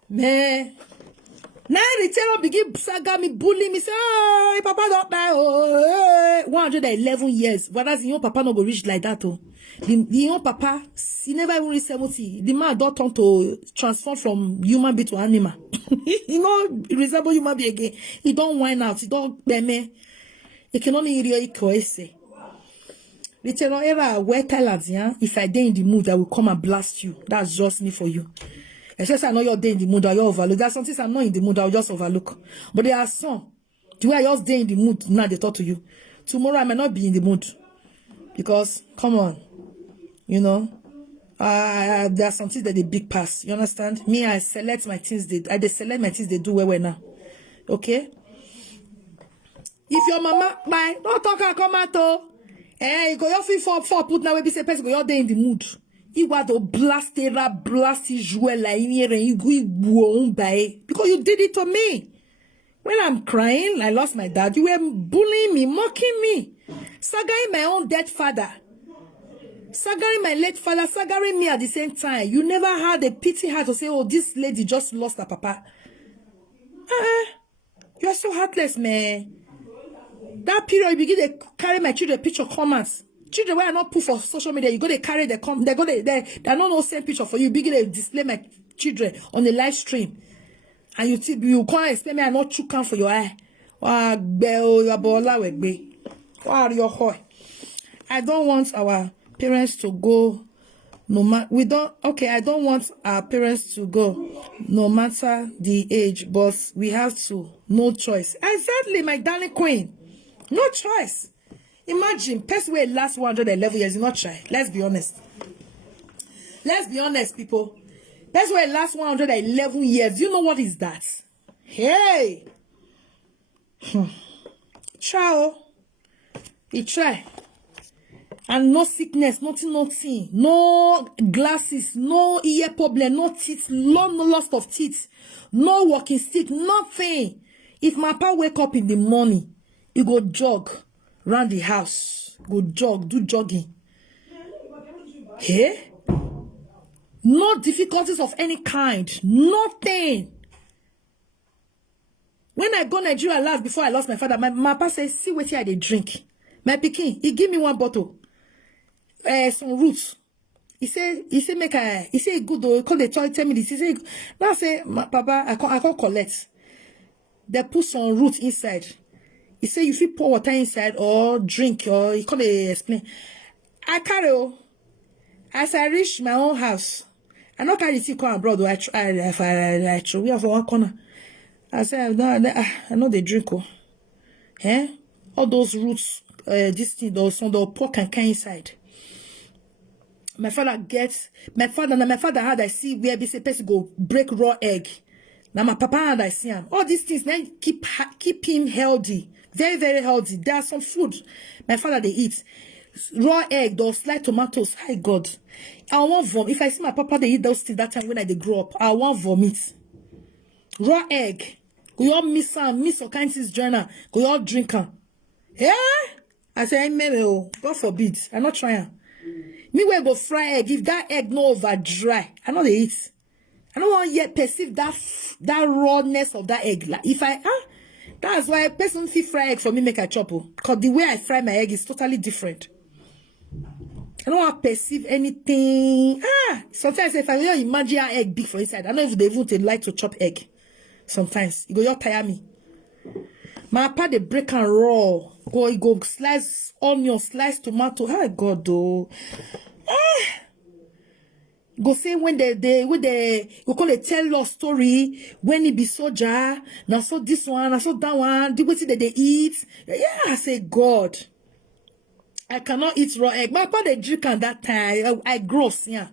man. Now the terror begin saga me, bully me, say, hey, papa don't die. 111 years. But that's the young papa not go reach like that. Oh. The young papa, he never even reach 70. The man don't turn to transform from human being to animal. He not resemble human being again. He don't whine out. He don't beme. He can only hear you say. The terror era where talents, yeah. If I day in the mood, I will come and blast you. That's just me for you. Especially I know you're there in the mood, I overlook. There are some things I'm not in the mood, I'll just overlook. But there are some, the way I just there in the mood, now they talk to you. Tomorrow I may not be in the mood. Because, come on, you know, there are some things that they big pass. You understand? Me, I select my things, they select my things they do well now. Okay? If your mama, bye, don't talk and come out, you go your feet for put now, maybe say person go you're there in the mood. You got to blast Joel like you go because you did it to me. When I'm crying, I lost my dad. You were bullying me, mocking me, sagaring my own dead father, sagaring my late father, sagaring me at the same time. You never had a pity heart to say, "Oh, this lady just lost her papa." You're so heartless, man. That period, you begin to carry my children picture comments. Children where I not put for social media, you go to carry the they don't know same picture for you. Begin to display my children on the live stream, and you can't explain me. I not chook for your eye. I don't want our parents to go. I don't want our parents to go, no matter the age. But we have to. No choice. Exactly, my darling queen. No choice. Imagine, person will last 111 years, you not try. Let's be honest. Let's be honest, people. Person will last 111 years. You know what is that? Hey! Try. He try. And no sickness, nothing. No glasses, no ear problem, no teeth, no loss of teeth, no walking stick, nothing. If my papa wake up in the morning, he go jog round the house, go jog, do jogging. Hey? No difficulties of any kind, nothing. When I go Nigeria last before I lost my father, my papa said, see what here they drink. My pikin, he give me one bottle, some roots. He say good though. Call the toy tell me this. He say now say papa, I can't collect. They put some roots inside. He say you feel pour water inside or drink or he can't explain. I carry as I reach my own house. I not carry the come abroad. I try. We have one corner. I say I know they drink. All those roots, this thing, those pork and can inside. My father had I see where this person go break raw egg. Now my papa had I see him. All these things now keep him healthy. Very, very healthy. There are some food my father they eat. Raw egg, those sliced tomatoes. Hi God. I want vomit. If I see my papa they eat those things that time when I they grow up, I want vomit. Raw egg. Go you all miss all kinds of journal. Go you all drink them. Yeah? I say, God forbid. I'm not trying. Me will go fry egg. If that egg no over dry, I know they eat. I don't want yet perceive that rawness of that egg. Like if that's why a person feel fry egg for me make a chop. Because the way I fry my egg is totally different. I don't want to perceive anything. Sometimes if I don't imagine how egg big for inside, I don't know if they even like to chop egg. Sometimes it go you tire me. My papa they break and raw. Go slice onion, slice tomato. Oh God though. Go say when they go call a tell lost story when it be soldier. Now so this one, now so that one. The way that they eat. Yeah, I say God. I cannot eat raw egg. My papa they drink at that time. I gross, yeah.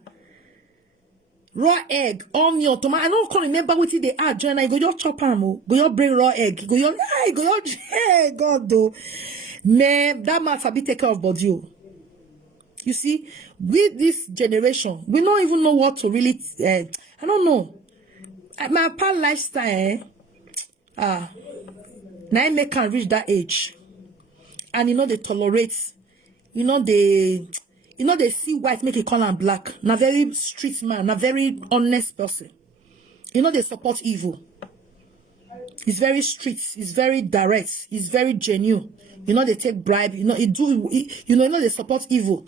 Raw egg, onion, tomato. I don't remember what they add. Join I go your chop am. Go your bring raw egg. Go your hey God though. Man, that man sabi take care of body. You see, with this generation, we don't even know what to really. I don't know. My past lifestyle, now I make can reach that age, and they tolerate. They see white make it color and black. Now very street man, now very honest person. They support evil. He's very street. He's very direct. He's very genuine. They take bribe. They support evil.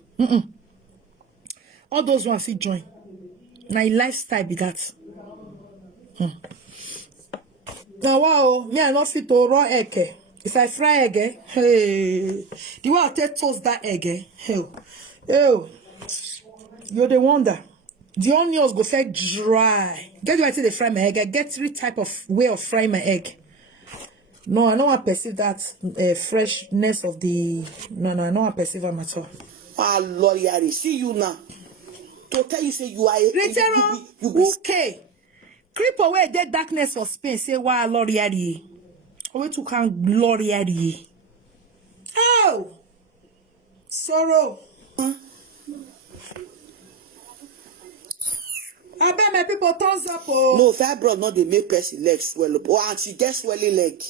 All those ones he join. Now lifestyle be that. Now wow, me I not fit to raw egg. If I fry egg, hey, the way I take toast that egg, you're the wonder. The onions go feel dry. Get why I say they fry my egg. I get 3 type of way of frying my egg. No, I don't want to perceive that freshness of the. No, I don't want to perceive them at all. Lord, I see you now. To tell you, say you are Rita, okay. Creep away that darkness of Spain. Say, why, Lord, yadi. Away to can glory yadi. Oh, sorrow. I bet my people thumbs up. Oh. No, fibroid not they make person leg swell up. Oh, and she gets swelling leg.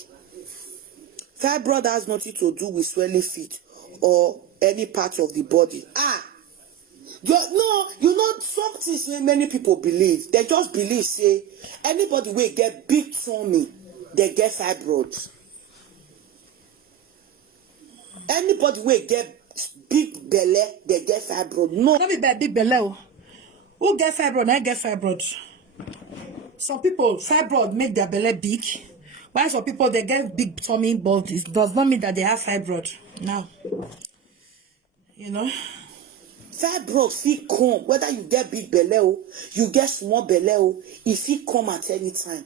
Fibroid has nothing to do with swelling feet or any part of the body. Something many people believe. They just believe, say, anybody will get big tummy, they get fibroids. Anybody will get big belly, they get fibroid. No. Not be bad big belly. Who get fibroid? I get fibroid. Some people, fibroid make their belly big. While some people, they get big tummy, but it does not mean that they have fibroid. Now, Fibroid fit come, whether you get big belly, you get small belly, if fit come at any time.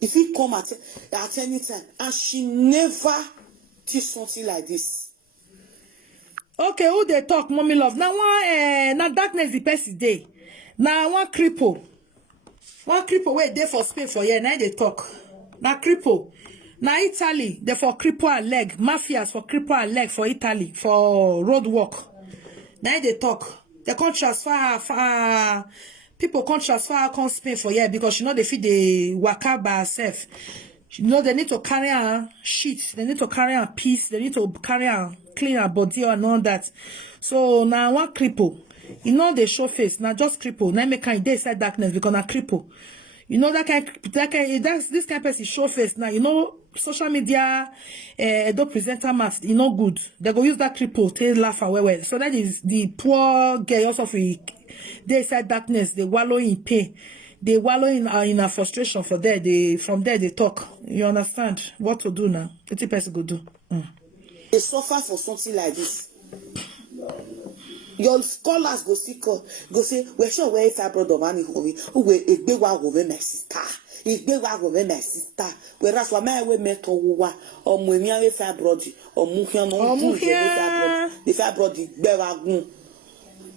If fit come at any time. And she never did something like this. Okay, who they talk, mommy love? Now now darkness the person day. Now one cripple where they for Spain for here. Now they talk. Now cripple. Now Italy they for cripple and leg. Mafias for cripple and leg for Italy for road walk. Now they talk. They can't transfer people can't transfer come Spain for here because they feed the waka by herself. They need to carry a sheet, they need to carry a piece, they need to carry a clean her body and all that. So now one cripple, they show face, now just cripple. Now make kind they side darkness because now cripple. This kind of person show face now. Social media, don't presenter mask, good. They go use that cripple to laugh away. Well. So that is the poor girl also they side darkness, they wallow in pain. They wallow in a frustration from there they talk. You understand what to do now? What the person go do? They suffer for something like this. Your scholars go say, we're sure where fibroid of any home, who will a big one over my sister. It's big one over my sister. Whereas what my way met or when you have fibroid or muhian or the fibroid bewagun.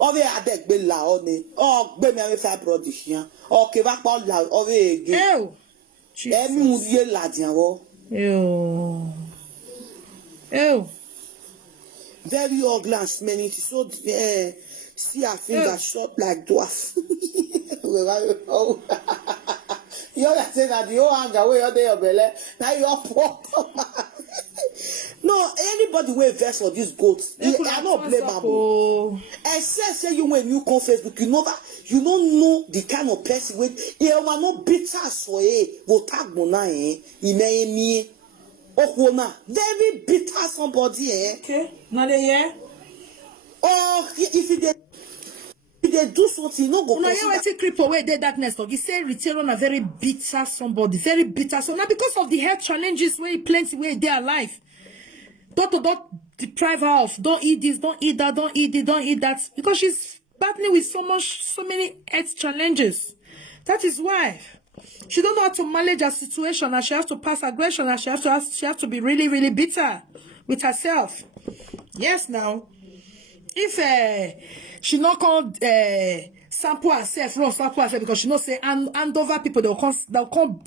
Ove adek be la one o gbe mi fibroid here o ke ba po la ove again emi mu ye la dian wo very ugly and smelly so see her finger short like dwarf. You say that the whole anger way your belly now you are poor. No, anybody will invest for this goat. I not blamable. Except say you when you come Facebook, you don't know the kind of person with you are not bitter so will tag mona me very bitter somebody Okay, now they here. Or if they do something, no go No, yeah, I see creep away there darkness. Talk. He say Rita a very bitter somebody, very bitter. So now because of the health challenges where he plenty where they are alive. Don't deprive her of. Don't eat this, don't eat that, don't eat it, don't eat that. Because she's battling with so many health challenges. That is why she don't know how to manage her situation, and she has to pass aggression, and she has to be really, really bitter with herself. Yes, now. If she not called sample herself, raw sample herself, because she not say hand over people, they'll come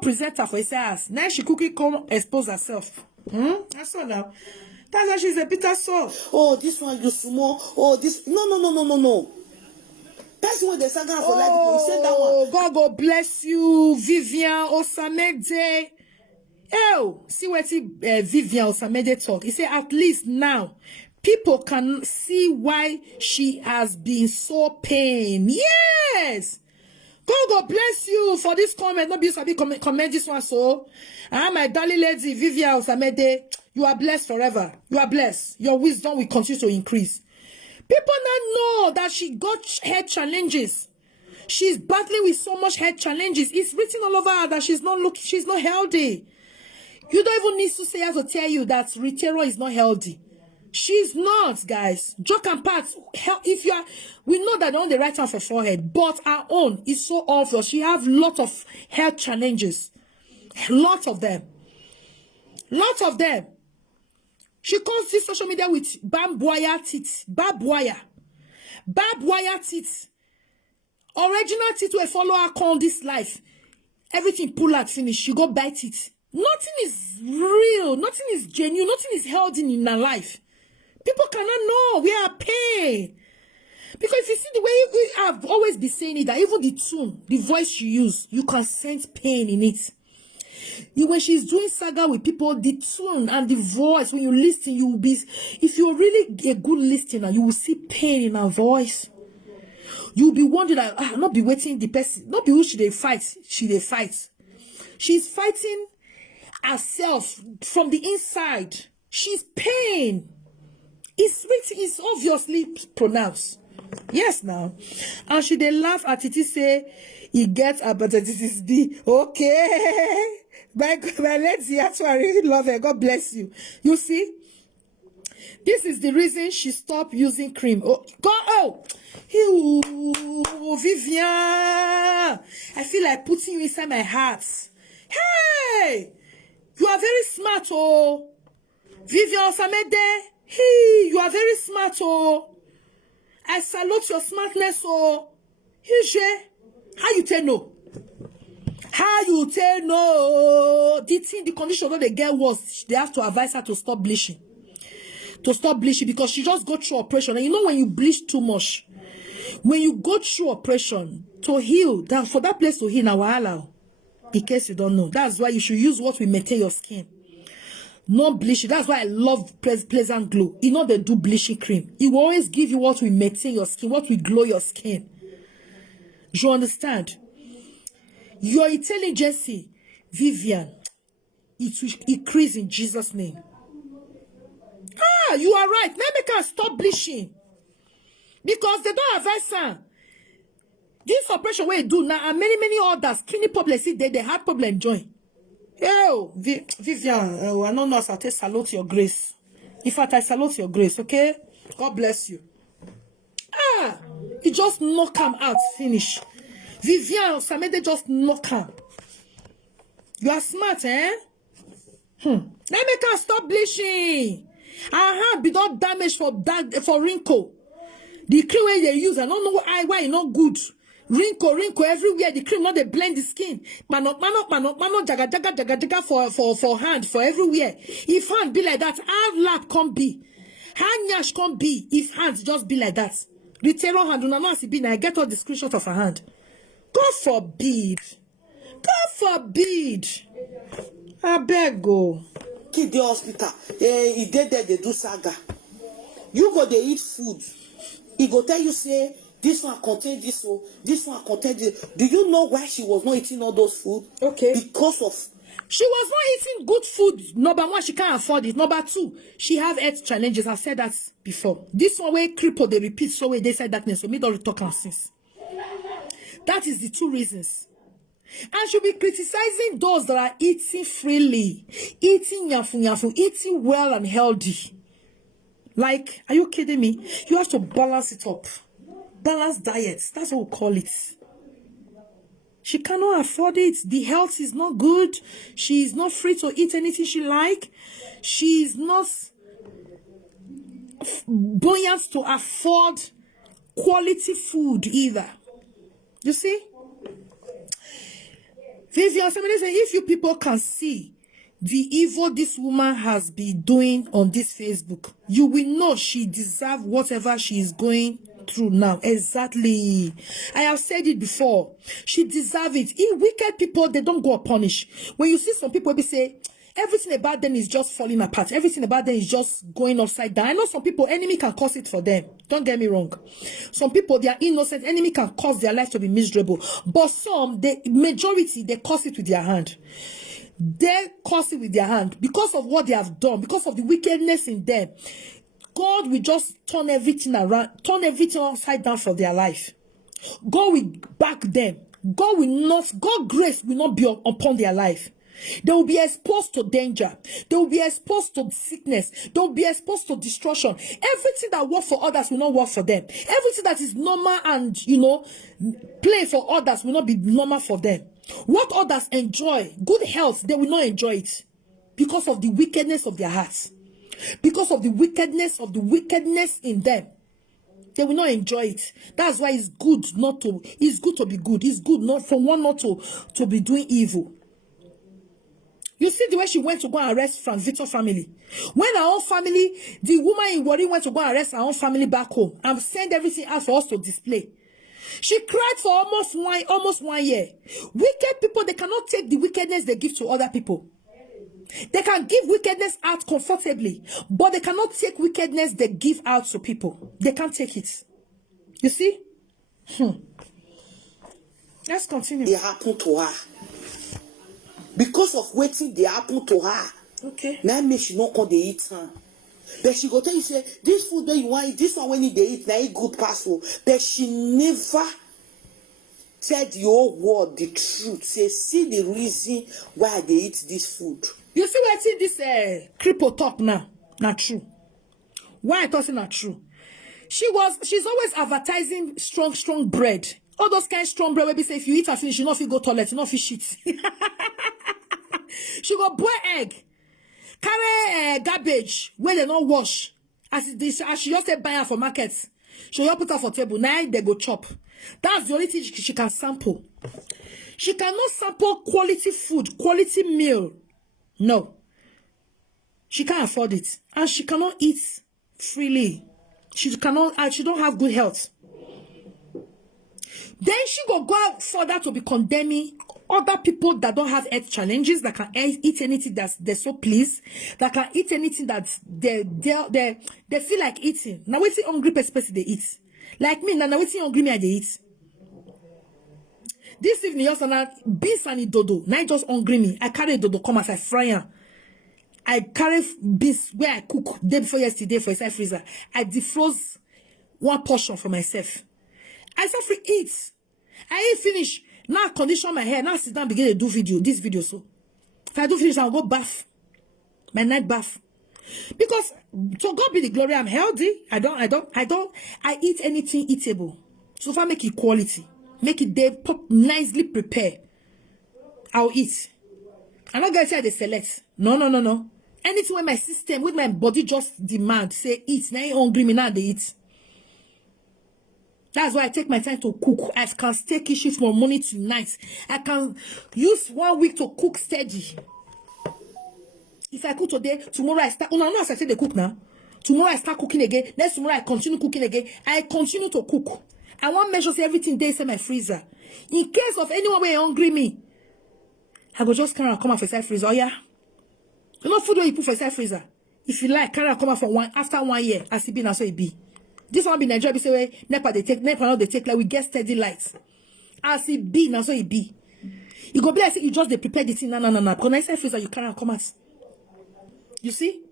present her for his ass. Now she cookie come expose herself. That's all now. That's why she's a bitter soul. Oh, this one you small. Oh, this no. Person with the saga for life, you say that one. God go bless you, Vivian Osamede. Oh, see what Vivian Osamede talk. He say at least now people can see why she has been so pain. Yes. God bless you for this comment. Not be sabi comment this one so. My darling lady Vivian Osamede, you are blessed forever. You are blessed. Your wisdom will continue to increase. People now know that she got health challenges. She's battling with so much health challenges. It's written all over her that she's not healthy. You don't even need to say her to tell you that Rita is not healthy. She's not, guys. Joke and parts. If you are, we know that on the right hand for forehead, but our own is so obvious. She have lot of health challenges. Lots of them. Lots of them. She calls this social media with barbed wire teeth. Barbed wire teeth. Original teeth will follow her on this life. Everything pull out, finish. She go bite it. Nothing is real. Nothing is genuine. Nothing is held in her life. People cannot know. We are pain. Because if you see the way I've always been saying it, that even the tune, the voice she use, you can sense pain in it. When she's doing saga with people, the tune and the voice, when you listen, you will be, if you're really a good listener, you will see pain in her voice. You'll be wondering, not be waiting the person, not be who she they fight. She's fighting herself from the inside. She's pain. It's written, it's obviously pronounced. Yes, now. And she they laugh at it, say, he gets hepatitis B. Okay. My lady, I really love her. God bless you. You see? This is the reason she stopped using cream. Oh, God, Vivian. I feel like putting you inside my heart. Hey! You are very smart, oh. Vivian Osamede. Hey, you are very smart, oh. I salute your smartness, oh. How you tell no? How you tell no? The condition that they get worse, they have to advise her to stop bleaching. Because she just go through operation. And you know when you bleach too much, when you go through operation to heal, that for that place to heal now, wahala. In case you don't know, that's why you should use what will maintain your skin. Not bleaching. That's why I love Pleasant Glow. You know they do bleaching cream. It will always give you what will maintain your skin, what will glow your skin. You understand? Your intelligence, Vivian, it will increase in Jesus' name. You are right. Let me can stop bleaching. Because they don't advise her. This operation where you do now, and many others, kidney problem, see, they had problem join. Oh, Vivian, I don't know as I say salute your grace. In fact, I salute your grace, okay? God bless you. He just knock him out, finish. Vivian, Samede just knock him. You are smart, eh? Let me can stop bleaching. Her hand be not damaged for wrinkle. The cream where they use, I don't know why it's not good. Wrinkle everywhere. The cream not they blend the skin. Man, jaga for hand for everywhere. If hand be like that, hand lap can't be. Hand nyash can't be. If hands just be like that. Retail hand do not see be. I get all the screenshots of her hand. God forbid. I beg go. Keep the hospital. He did there, they do saga. You go, they eat food. He go tell you, say, this one contain this one, this one contain this. Do you know why she was not eating all those food? Okay. Because of She was not eating good food. Number one, she can't afford it. Number two, she have health challenges. I've said that before. This one way cripple, they repeat so way they said darkness. So me don't talk and since. That is the two reasons. And she'll be criticizing those that are eating freely, eating yafu, eating well and healthy. Like, are you kidding me? You have to balance it up. Balanced diets. That's what we call it. She cannot afford it. The health is not good. She is not free to eat anything she like. She is not buoyant to afford quality food either. You see? Vivian, somebody say, if you people can see the evil this woman has been doing on this Facebook, you will know she deserves whatever she is going through now. Exactly. I have said it before. She deserves it. In wicked people, they don't go unpunished. When you see some people, they say, everything about them is just falling apart. Everything about them is just going upside down. I know some people, enemy can cause it for them. Don't get me wrong. Some people, they are innocent. Enemy can cause their life to be miserable. But some, the majority, they cause it with their hand. They cause it with their hand. Because of what they have done. Because of the wickedness in them. God will just turn everything around. Turn everything upside down for their life. God will back them. God's grace will not be upon their life. They will be exposed to danger. They will be exposed to sickness. They will be exposed to destruction. Everything that works for others will not work for them. Everything that is normal and, play for others will not be normal for them. What others enjoy, good health, they will not enjoy it. Because of the wickedness of their hearts. Because of the wickedness in them. They will not enjoy it. That's why it's good to be good. It's good not for one not to be doing evil. You see the way she went to go and arrest Frank Victor family. When our own family, the woman in Warri went to go and arrest our own family back home and send everything out for us to display. She cried for almost 1 year. Wicked people, they cannot take the wickedness they give to other people. They can give wickedness out comfortably, but they cannot take wickedness they give out to people. They can't take it. You see? Let's continue. They happen to her. Because of waiting, they happen to her. Okay. Now make she not come they eat. But she go tell you say this food that you want eat, this one when they eat, now eat good parcel. But she never tell the whole world the truth. Say see the reason why they eat this food. You see where I see this cripple talk now? Not true. Why I thought it not true? She's always advertising strong bread. All those kind of strong bread where we say if you eat and finish, you not feel go toilet, you not feel shit. She go boil egg, carry garbage where they not wash. As she just say buy her for markets. She just put her for table. Now they go chop. That's the only thing she can sample. She cannot sample quality food, quality meal. No. She can't afford it. And she cannot eat freely. She cannot, and she don't have good health. Then she go out further to be condemning other people that don't have health challenges, that can eat anything that they're so pleased, that can eat anything that they feel like eating. Now what's the hungry person they eat? Like me, now what's the hungry me they eat? This evening, also now beans and dodo. Now just hungry me. I carry dodo come as I fry her. I carry beans where I cook day before yesterday for inside freezer. I defroze one portion for myself. I start free eat. I eat finish. Now I condition my hair. Now I sit down begin to do this video. So if I do finish, I'll go bath. My night bath. Because to God be the glory, I'm healthy. I eat anything eatable. So if I make it quality, make it there nicely prepared, I'll eat. I'm not gonna say they select. No. Anything with my system, with my body just demand, say eat. Now you hungry me now they eat. That's why I take my time to cook. I can stay kitchen from morning to night. I can use 1 week to cook steady. If I cook today, tomorrow I start. Oh, no, as I say they cook now. Tomorrow I start cooking again. Next tomorrow I continue cooking again. I continue to cook. I want to measure everything there in my freezer. In case of anyone where hungry me, I go just carry and come out for inside freezer. Oh yeah. You know food where you put for inside freezer. If you like, carry and come out for after 1 year. As it be now, so it be. This one be Nigeria, be say where NEPA now they take like we get steady lights. As it be now, so it be. You go be like say you just they prepare the thing. No. Because nice freezer you can't come out. You see?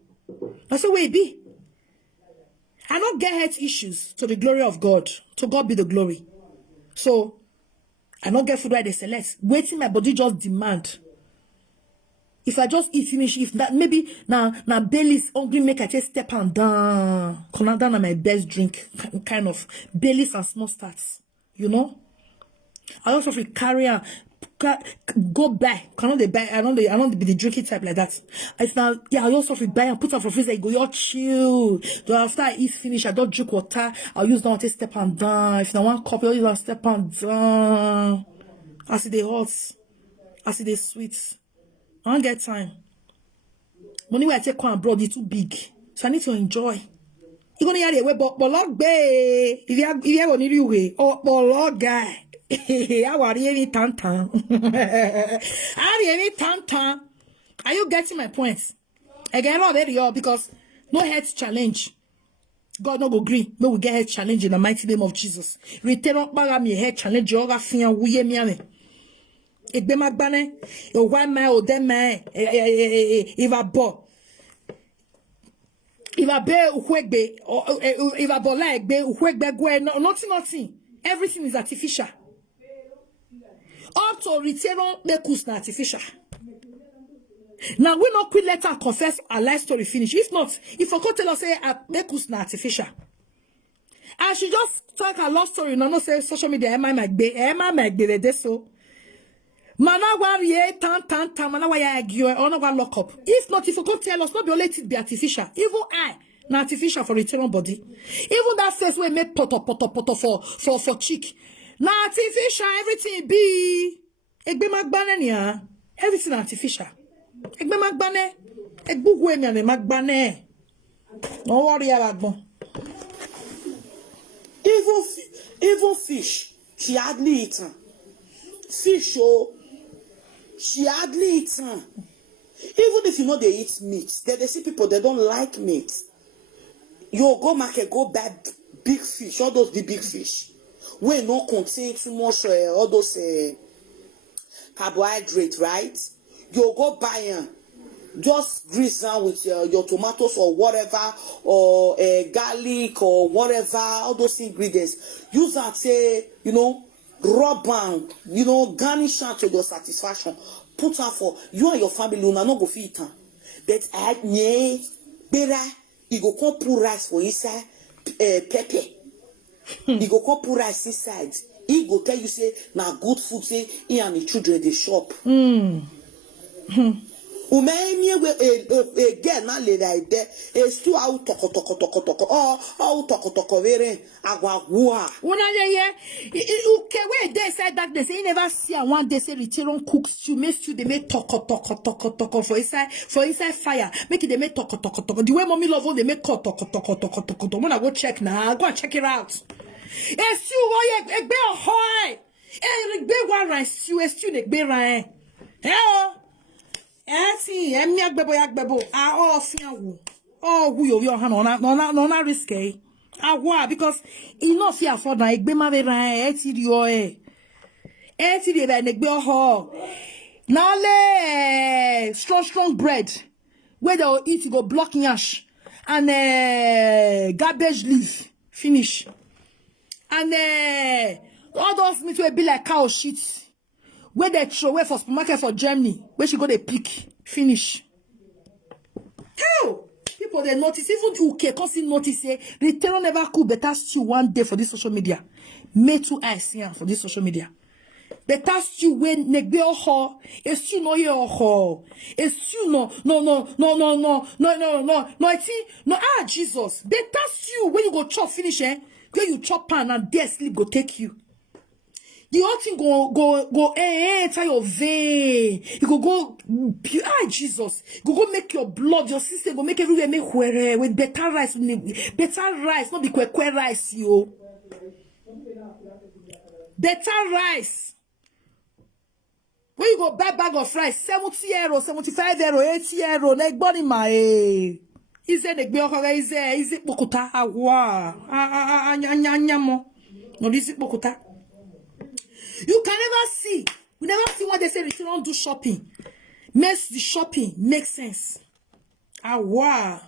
That's the way it be. I don't get health issues to the glory of God. To God be the glory. So I don't get food where they select. Waiting my body just demand. If I just eat finish, if that maybe now Bailey's hungry make I just step and down. Canada na my best drink, kind of Bailey's and small starts. You know? I also free carry on, go buy. Cannot they buy? I don't be the drinking type like that. It's now yeah. I also free buy and put on for freezer. Go your chill. So after I eat finish, I don't drink water. I'll use that to step and down. If I want coffee, I'll use that step and down. I see the hot. I see the sweet. I don't get time. Money where I take one abroad is too big, so I need to enjoy. You gonna hear the way, but log bay. If you gonna need you way, oh, but log guy. I worry any tantan. Are you getting my points? Again, not very all because no health challenge. God no go agree. No, we get health challenge in the mighty name of Jesus. Return up baga me health challenge. You got fear we me. Egbe magbane, o wa ma o de ma, if a bo uhwegbe, if a bola egbe uhwegbe gwe, nothing. Everything is artificial. Up to return mekus na artificial. Now we not quit let her confess our life story finish. If not, if I could tell us say mekus na artificial. I should just talk a love story. No say social media. Emma might be there so. Managwa ye tan managwa ya agio or no lock up. If not, if you could tell us, not be only it be artificial. Even I, na artificial for return body. Even that face we make poto for cheek. Na artificial, everything be. Egbe magbane niya. Everything artificial. Egbe magbane. Egbugwe mi ane magbane. No worry about bon. Even fish, she hardly eaten. Fish, oh. She hardly eats. Even if you know they eat meat, they see people they don't like meat. You go market, go buy big fish, all those the big fish. We no contain too much all those carbohydrates, right? You go buy them. Just grease them with your tomatoes or whatever, or garlic or whatever, all those ingredients. Use that, say, rub and garnish to your satisfaction. Put her for you and your family. You not go feed her. But better you go come put rice for inside pepper. You go come put rice inside. He go tell you say now good food say he and the children they shop. Again, not later there. It's too out toko vere agwa. When I okay, where they said that they say you never see a one day say return cook stew, make stew they make toko for inside fire. Make it they make toko. The way mommy love they make toko. When I go check now, go and check it out. Stew, oh yeah, egbe ahoy. Egbe one rice stew egbe rain. Hello. See, yagbebo. Oh, fiawu. Oh, who you hand on risky. Why? Because enough fear for na egbe ma be ran etidio etidio ba negbe ho. Now le strong bread. Where they will eat go blocking ash and garbage leaf finish. And all those meat will be like cow shit. Where they throw away for supermarket for Germany, where she go they pick, finish. Hell, people they notice, even UK can't see notice say return never cook better stew one day for this social media. Me too I see for this social media. Better stew when negbe ho, a stew no ye ho, a stew no, Jesus. Better stew when you go chop finish when you chop pan and there sleep go take you. The whole thing go enter your vein. You go Jesus. You go make your blood, your system go make everywhere make where with better rice, not be kwe rice, yo. Better rice. When you go buy bag of rice, 70 euro, 75 euro, 80 euro, like body my is it pokuta awa anyamo. No, this is pokuta. You can never see We never see when they say they don't do shopping. Makes the shopping make sense. Ah, wow.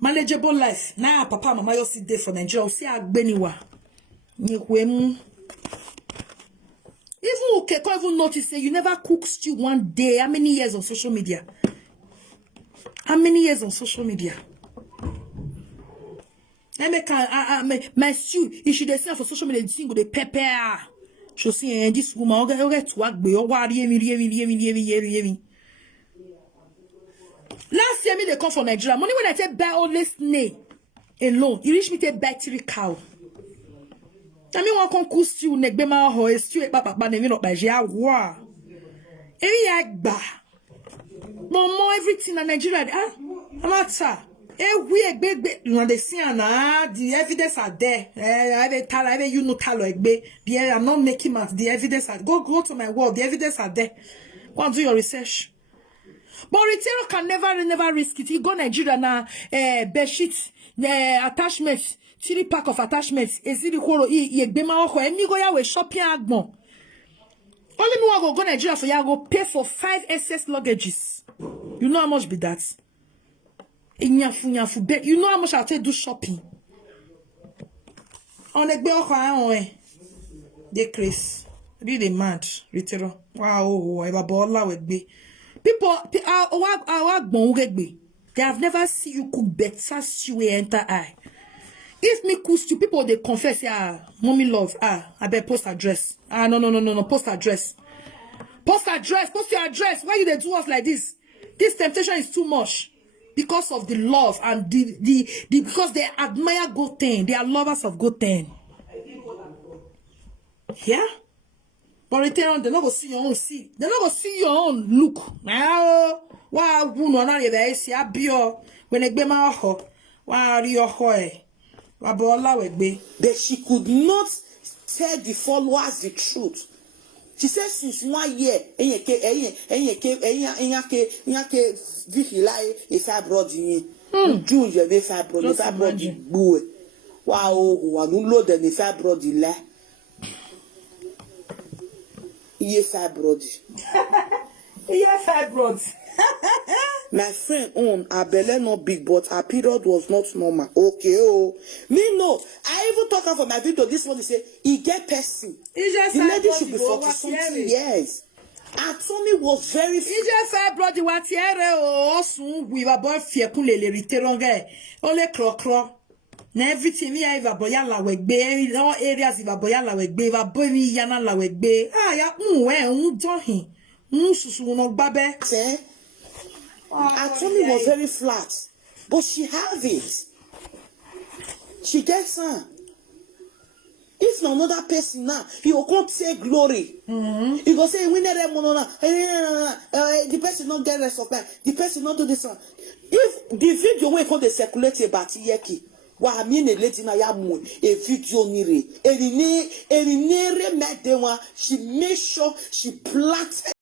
Manageable life. Now, papa, mama, you sit there for Nigeria. See, I beniwa. Even okay, can't even notice say you never cook stew one day. How many years on social media? How many years on social media? I make my stew. You should see for social media. You the pepper. You see, this woman, okay, to work, but you last year, me they come from Nigeria. Money when I take buy all this name alone, you reach me to buy 3 cow. I mean, one can cook stew, neck be my horse, stew, papa, ne me not by Jia. Wow. Egba. More everything in Nigeria. Ah, matter. We big, you know, the evidence are there. You know, I'm not making math. The evidence are go to my wall. The evidence are there. Go and do your research. But retailer can never risk it. You go Nigeria now, bed sheet, attachments, 3 pack of attachments. Ezidi kworo ye bema oko. Emi go ya we shopping agbon. Only me go Nigeria for ya go pay for 5 excess luggages. You know how much be that? You know how much I'll take do shopping. On the bill on decrease. Be the mad retailer. Wow, I have a with be. People they have never seen you cook better stew enter eye. If me cook stew, people they confess, mommy love, I bet post address. No, post address. Post address, post your address. Why you they do us like this? This temptation is too much. Because of the love and because they admire good thing. They are lovers of good thing. Yeah? But return, they not go see your own see. They not go see your own look. Wow, no, they see a bio when they be my ho. Wow, your hoy. But she could not tell the followers the truth. She said since 1 year, if I brought you June, if I brought the boy. Wow, I don't know that if I brought the la. Yes, I brought it. Yes, I brought. My friend her belly not big, but her period was not normal. Okay, me no. I even talk about my video. This one they say he get person. The lady should be 40 something years. Her tummy was very. He just said, "Brother, what here? Soon we were born fear kulele riteronge. Only cro. Na everything me I boya la wegbe. All areas iba boya la wegbe. Iba boy me yana la wegbe. Ya don hin. Susu no babe. Her tummy was very flat, but she have it. She gets her. If no another person now, he will come say glory. He go say, "We need the person not get rest of life. The person not do this one." If the video we call the circulate about yeki, wa mean a lady na ya mu a video nire. Eri nere met them. She made sure she planted